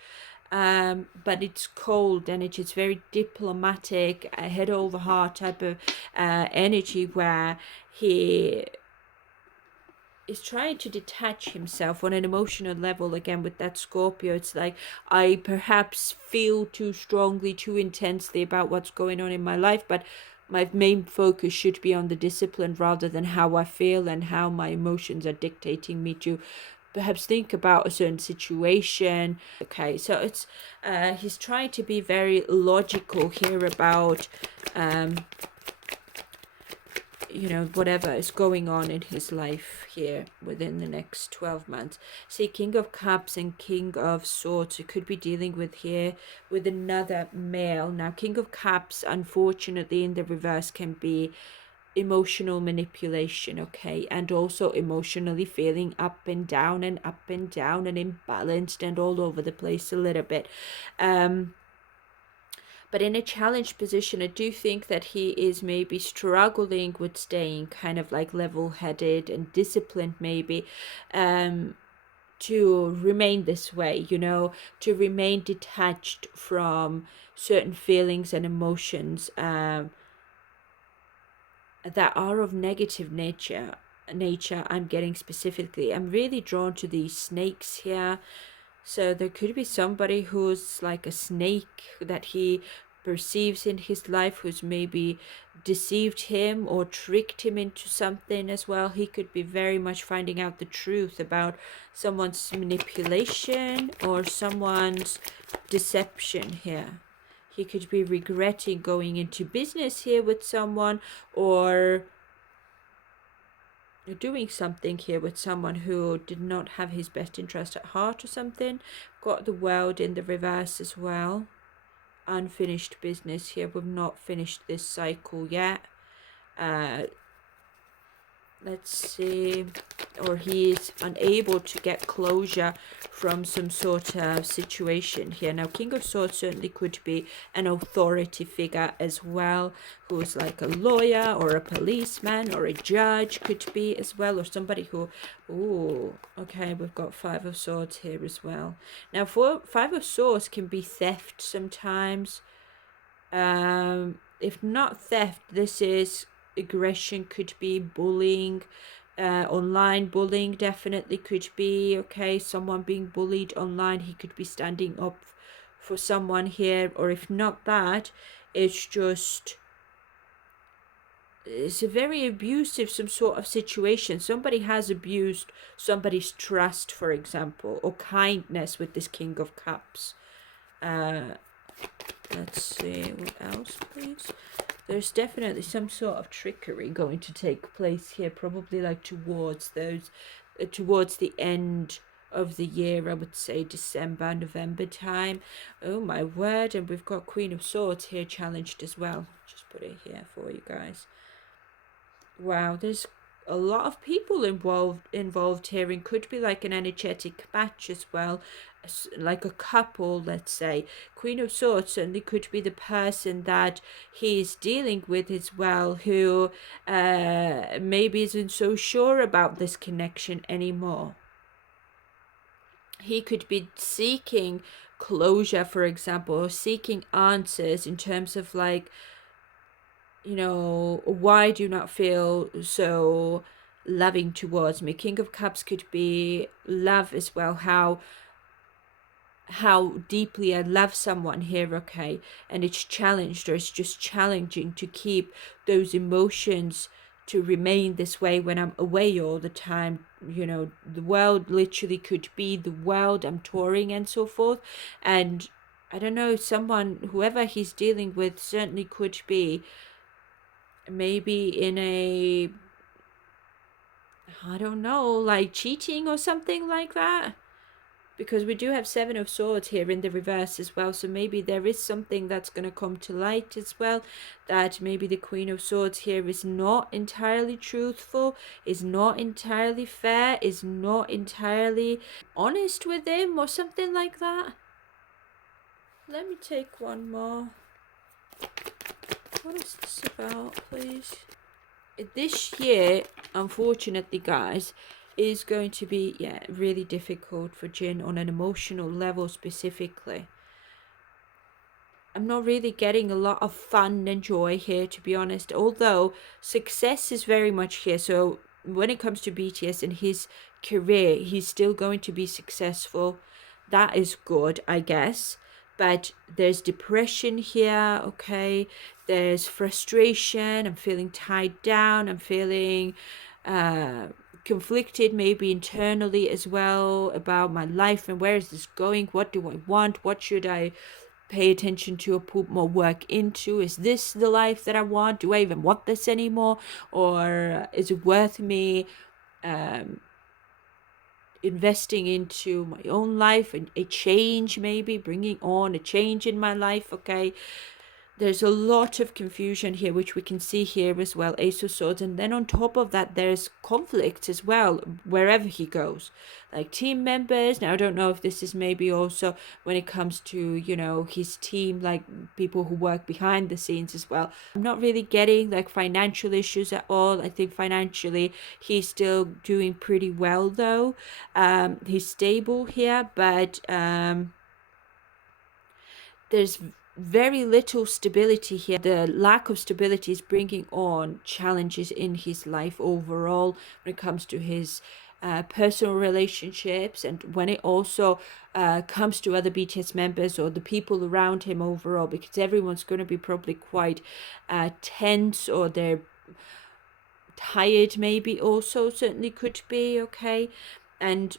But it's cold energy. It's very diplomatic, head over heart type of energy, where he is trying to detach himself on an emotional level. Again, with that Scorpio, it's like, I perhaps feel too strongly, too intensely about what's going on in my life, but my main focus should be on the discipline rather than how I feel and how my emotions are dictating me to perhaps think about a certain situation. Okay, so it's he's trying to be very logical here about whatever is going on in his life here within the next 12 months. See, King of Cups and King of Swords, you could be dealing with here with another male. Now, King of Cups, unfortunately, in the reverse can be emotional manipulation, okay, and also emotionally feeling up and down and imbalanced and all over the place a little bit. But in a challenged position, I do think that he is maybe struggling with staying kind of like level-headed and disciplined, maybe, to remain this way, to remain detached from certain feelings and emotions that are of negative nature. I'm getting specifically, I'm really drawn to these snakes here. So there could be somebody who's like a snake that he perceives in his life, who's maybe deceived him or tricked him into something as well. He could be very much finding out the truth about someone's manipulation or someone's deception here. He could be regretting going into business here with someone, or doing something here with someone who did not have his best interest at heart or something. Got the world in the reverse as well. Unfinished business here. We've not finished this cycle yet. Let's see. Or he is unable to get closure from some sort of situation here. Now, King of Swords certainly could be an authority figure as well, who's like a lawyer or a policeman or a judge could be as well, or somebody who, okay, we've got Five of Swords here as well. Now, Five of Swords can be theft sometimes. If not theft, this is aggression, could be bullying, online bullying definitely could be, okay, someone being bullied online. He could be standing up for someone here, or if not that, it's a very abusive some sort of situation. Somebody has abused somebody's trust, for example, or kindness with this King of Cups. Let's see, what else, please? There's definitely some sort of trickery going to take place here, probably like towards the end of the year, I would say December, November time. Oh my word, and we've got Queen of Swords here challenged as well. Just put it here for you guys. Wow, there's a lot of people involved here, and could be like an energetic match as well, like a couple, let's say. Queen of Swords certainly could be the person that he's dealing with as well, who maybe isn't so sure about this connection anymore. He could be seeking closure, for example, or seeking answers in terms of like, why do you not feel so loving towards me? King of Cups could be love as well, how deeply I love someone here, okay, and it's challenged, or it's just challenging to keep those emotions to remain this way when I'm away all the time. The world literally could be the world, I'm touring and so forth, and I don't know, whoever he's dealing with certainly could be maybe in a, I don't know, like cheating or something like that, because we do have Seven of Swords here in the reverse as well. So maybe there is something that's going to come to light as well, that maybe the Queen of Swords here is not entirely truthful, is not entirely fair, is not entirely honest with him or something like that. Let me take one more. What is this about, please? This year, unfortunately, guys, is going to be really difficult for Jin on an emotional level specifically. I'm not really getting a lot of fun and joy here, to be honest, although success is very much here. So when it comes to BTS and his career, he's still going to be successful. That is good, I guess. But there's depression here, okay? There's frustration. I'm feeling tied down. I'm feeling conflicted, maybe internally as well, about my life and where is this going? What do I want? What should I pay attention to or put more work into? Is this the life that I want? Do I even want this anymore? Or is it worth me investing into my own life and a change, maybe bringing on a change in my life, okay? There's a lot of confusion here, which we can see here as well, Ace of Swords. And then on top of that, there's conflict as well, wherever he goes. Like team members. Now, I don't know if this is maybe also when it comes to, you know, his team, like people who work behind the scenes as well. I'm not really getting like financial issues at all. I think financially he's still doing pretty well though. He's stable here, but there's very little stability here. The lack of stability is bringing on challenges in his life overall when it comes to his personal relationships, and when it also comes to other BTS members or the people around him overall, because everyone's going to be probably quite tense, or they're tired maybe also, certainly could be, okay. And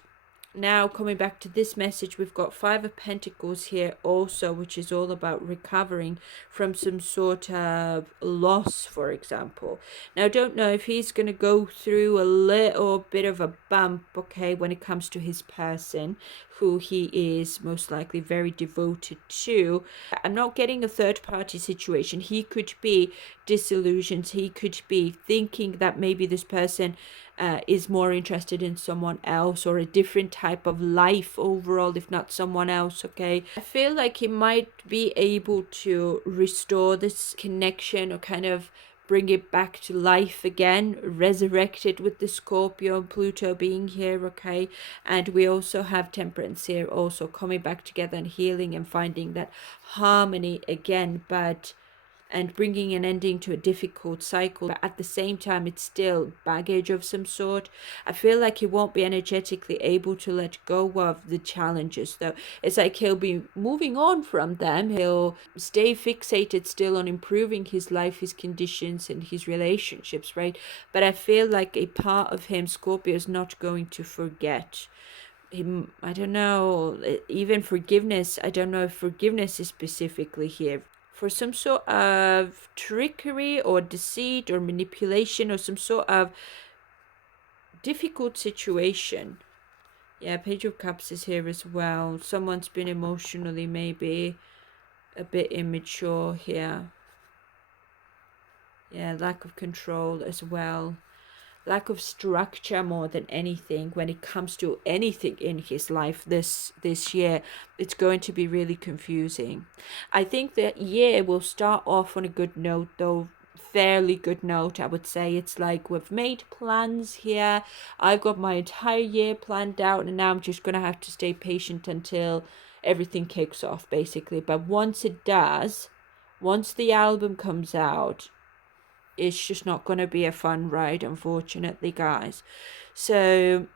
now coming back to this message, we've got Five of Pentacles here also, which is all about recovering from some sort of loss, for example. Now, I don't know if he's going to go through a little bit of a bump, okay, when it comes to his person, who he is most likely very devoted to. I'm not getting a third party situation. He could be disillusioned. He could be thinking that maybe this person is more interested in someone else, or a different type of life overall, if not someone else, okay. I feel like he might be able to restore this connection, or kind of bring it back to life again, resurrect it with the Scorpio and Pluto being here, okay. And we also have Temperance here also coming back together and healing and finding that harmony again, and bringing an ending to a difficult cycle. But at the same time, it's still baggage of some sort. I feel like he won't be energetically able to let go of the challenges, though. It's like he'll be moving on from them. He'll stay fixated still on improving his life, his conditions, and his relationships, right? But I feel like a part of him, Scorpio, is not going to forget. I don't know, even forgiveness. I don't know if forgiveness is specifically here for some sort of trickery or deceit or manipulation, or some sort of difficult situation. Yeah, Page of Cups is here as well. Someone's been emotionally maybe a bit immature here. Yeah, lack of control as well. Lack of structure more than anything when it comes to anything in his life this year. It's going to be really confusing. I think the year will start off on a good note though, fairly good note, I would say. It's like we've made plans here. I've got my entire year planned out, and now I'm just gonna have to stay patient until everything kicks off, basically. But once it does, once the album comes out, it's just not going to be a fun ride, unfortunately, guys. So,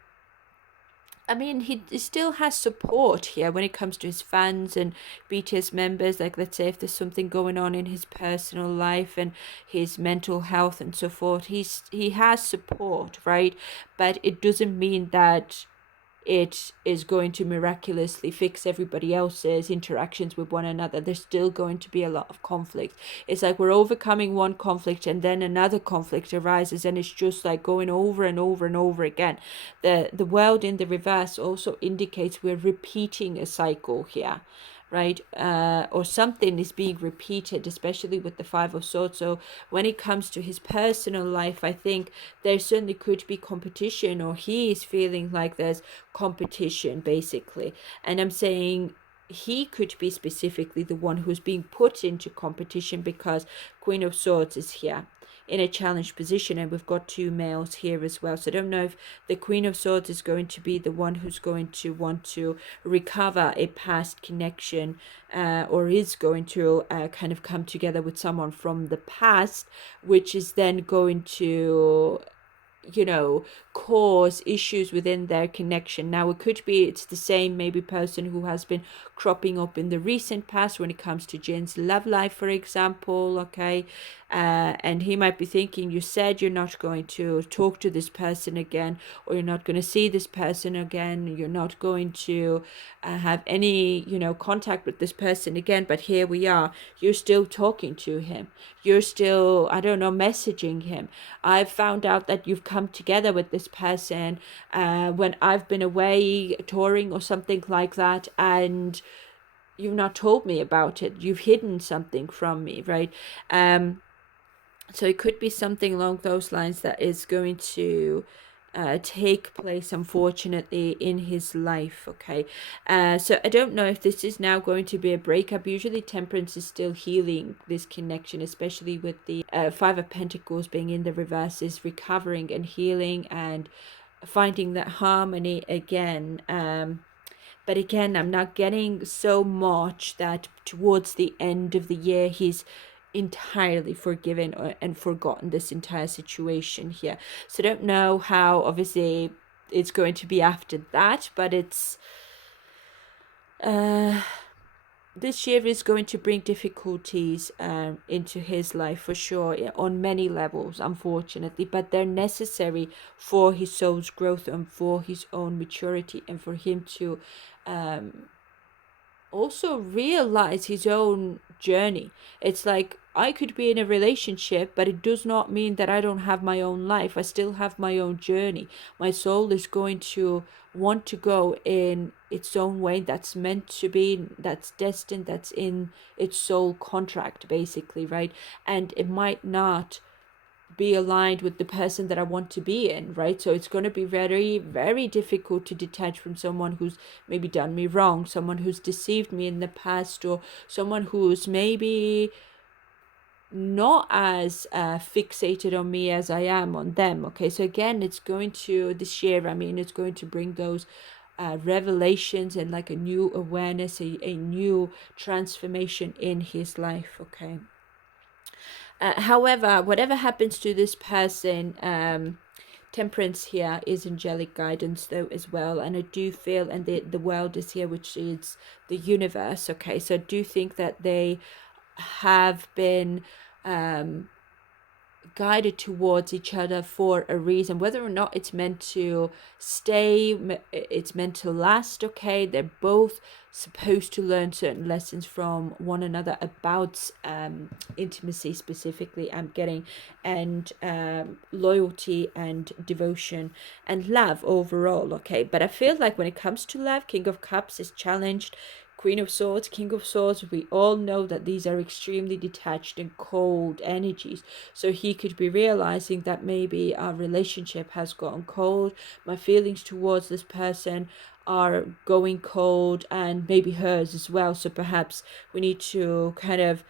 I mean, he still has support here when it comes to his fans and BTS members. Like, let's say if there's something going on in his personal life and his mental health and so forth, he has support, right? But it doesn't mean that it is going to miraculously fix everybody else's interactions with one another. There's still going to be a lot of conflict. It's like we're overcoming one conflict and then another conflict arises, and it's just like going over and over and over again. The world in the reverse also indicates we're repeating a cycle here, right? Or something is being repeated, especially with the Five of Swords. So when it comes to his personal life, I think there certainly could be competition, or he is feeling like there's competition, basically. And I'm saying he could be specifically the one who's being put into competition, because Queen of Swords is here in a challenged position, and we've got two males here as well. So I don't know if the Queen of Swords is going to be the one who's going to want to recover a past connection, or is going to kind of come together with someone from the past, which is then going to, you know, cause issues within their connection. Now, it could be it's the same maybe person who has been cropping up in the recent past when it comes to Jin's love life, for example, okay. And he might be thinking, you said you're not going to talk to this person again, or you're not going to see this person again, you're not going to have any, you know, contact with this person again, but here we are, you're still talking to him, you're still, I don't know, messaging him. I've found out that you've come together with this person when I've been away touring or something like that, and you've not told me about it. You've hidden something from me, right? So it could be something along those lines that is going to take place, unfortunately, in his life. Okay, so I don't know if this is now going to be a breakup. Usually Temperance is still healing this connection, especially with the Five of Pentacles being in the reverse, is recovering and healing and finding that harmony again. But again, I'm not getting so much that towards the end of the year he's entirely forgiven and forgotten this entire situation here. So I don't know how obviously it's going to be after that, but it's this year is going to bring difficulties into his life for sure, on many levels, unfortunately, but they're necessary for his soul's growth and for his own maturity and for him to also realize his own journey. It's like I could be in a relationship, but it does not mean that I don't have my own life. I still have my own journey. My soul is going to want to go in its own way, that's meant to be, that's destined, that's in its soul contract, basically, right? And it might not be aligned with the person that I want to be in, right? So it's going to be very, very difficult to detach from someone who's maybe done me wrong, someone who's deceived me in the past, or someone who's maybe not as fixated on me as I am on them. Okay, so again, it's going to, this year, I mean, it's going to bring those revelations and like a new awareness, a new transformation in his life. Okay. However, whatever happens to this person, Temperance here is angelic guidance though as well, and I do feel, and the world is here, which is the universe. Okay, so I do think that they have been guided towards each other for a reason, whether or not it's meant to stay, it's meant to last. Okay, they're both supposed to learn certain lessons from one another about intimacy specifically, I'm getting, and loyalty and devotion and love overall. Okay, but I feel like when it comes to love, King of Cups is challenged. Queen of Swords, King of Swords, we all know that these are extremely detached and cold energies. So he could be realizing that maybe our relationship has gotten cold. My feelings towards this person are going cold, and maybe hers as well. So perhaps we need to kind of,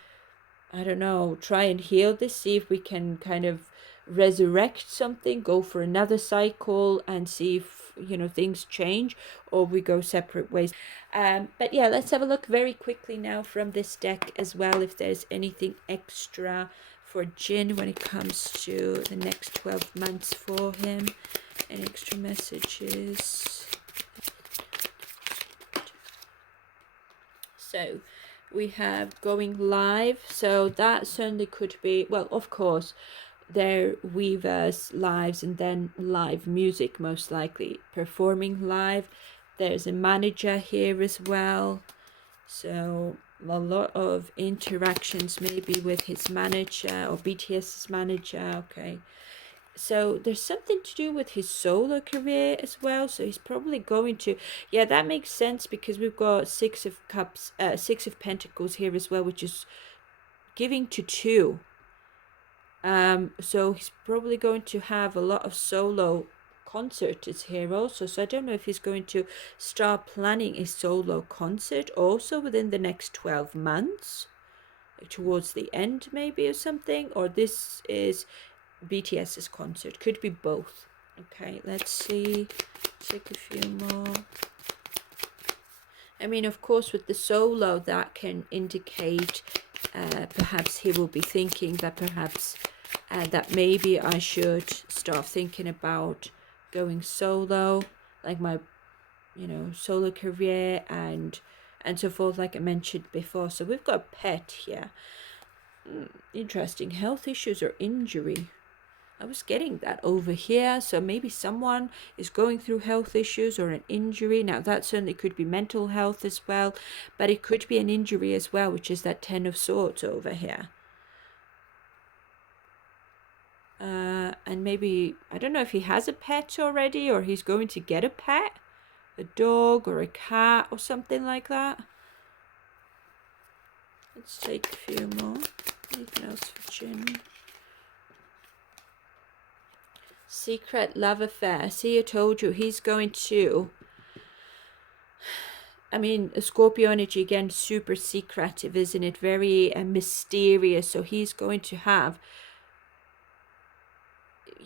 I don't know, try and heal this, see if we can kind of resurrect something, go for another cycle and see if, things change, or we go separate ways. But yeah, let's have a look very quickly now from this deck as well, if there's anything extra for Jin when it comes to the next 12 months for him. Any extra messages? So we have going live, so that certainly could be, well, of course their Weavers lives, and then live music, most likely performing live. There's a manager here as well, so a lot of interactions maybe with his manager or BTS's manager. Okay, so there's something to do with his solo career as well, so he's probably going to, yeah, that makes sense, because we've got Six of Cups, Six of Pentacles here as well, which is giving to two. So he's probably going to have a lot of solo concerts here also. So I don't know if he's going to start planning a solo concert also within the next 12 months, like towards the end maybe, or something, or this is BTS's concert. Could be both. Okay, let's see. Take a few more. I mean, of course, with the solo, that can indicate perhaps he will be thinking that perhaps that maybe I should start thinking about going solo, like my, solo career and so forth, like I mentioned before. So we've got a pet here. Interesting. Health issues or injury. I was getting that over here. So maybe someone is going through health issues or an injury. Now that certainly could be mental health as well, but it could be an injury as well, which is that Ten of Swords over here. And maybe, I don't know if he has a pet already, or he's going to get a pet, a dog or a cat or something like that. Let's take a few more. Anything else for Jin? Secret love affair. See, I told you he's going to. I mean, Scorpio energy again, super secretive, isn't it? Very mysterious. So he's going to have,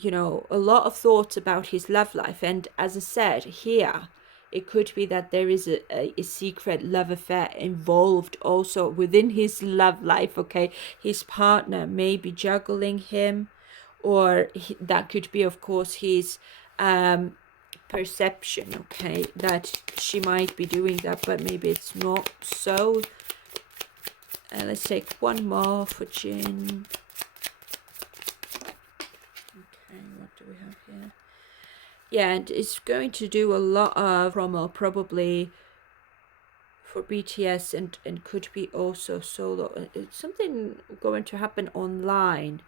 a lot of thoughts about his love life. And as I said here, it could be that there is a secret love affair involved also within his love life. Okay, his partner may be juggling him, or that could be, of course, his perception. Okay, that she might be doing that, but maybe it's not so. Let's take one more for Jin. Okay, what do we have here? Yeah, and it's going to do a lot of promo probably for BTS, and could be also solo. It's something going to happen online.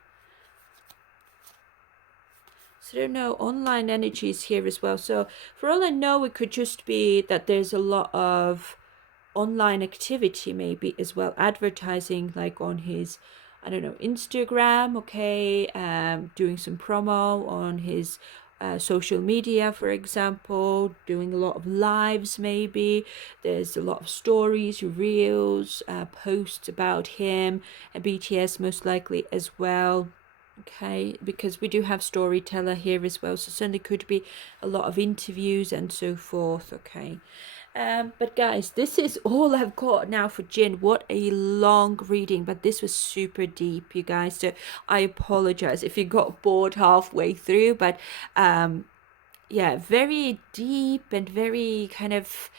So I don't know, online energies here as well. So for all I know, it could just be that there's a lot of online activity maybe as well, advertising like on his, I don't know, Instagram, okay, doing some promo on his social media, for example, doing a lot of lives maybe. There's a lot of stories, reels, posts about him and BTS most likely as well. Okay, because we do have storyteller here as well, so certainly could be a lot of interviews and so forth. Okay, but guys, this is all I've got now for Jin. What a long reading, but this was super deep, you guys. So I apologize if you got bored halfway through, but yeah, very deep and very kind of,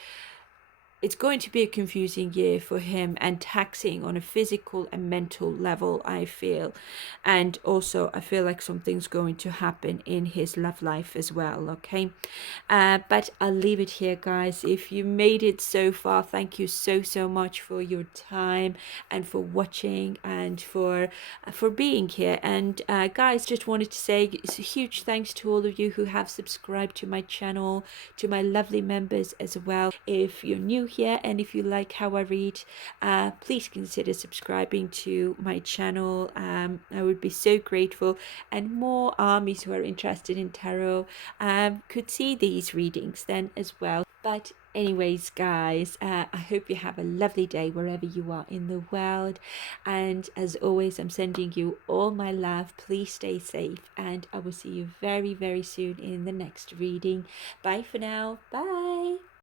it's going to be a confusing year for him and taxing on a physical and mental level, I feel. And also, I feel like something's going to happen in his love life as well, okay? But I'll leave it here, guys. If you made it so far, thank you so, so much for your time and for watching and for being here. And guys, just wanted to say it's a huge thanks to all of you who have subscribed to my channel, to my lovely members as well. If you're new here and if you like how I read, please consider subscribing to my channel. I would be so grateful, and more armies who are interested in tarot could see these readings then as well. But anyways, guys, I hope you have a lovely day wherever you are in the world, and as always, I'm sending you all my love. Please stay safe, and I will see you very, very soon in the next reading. Bye for now. Bye.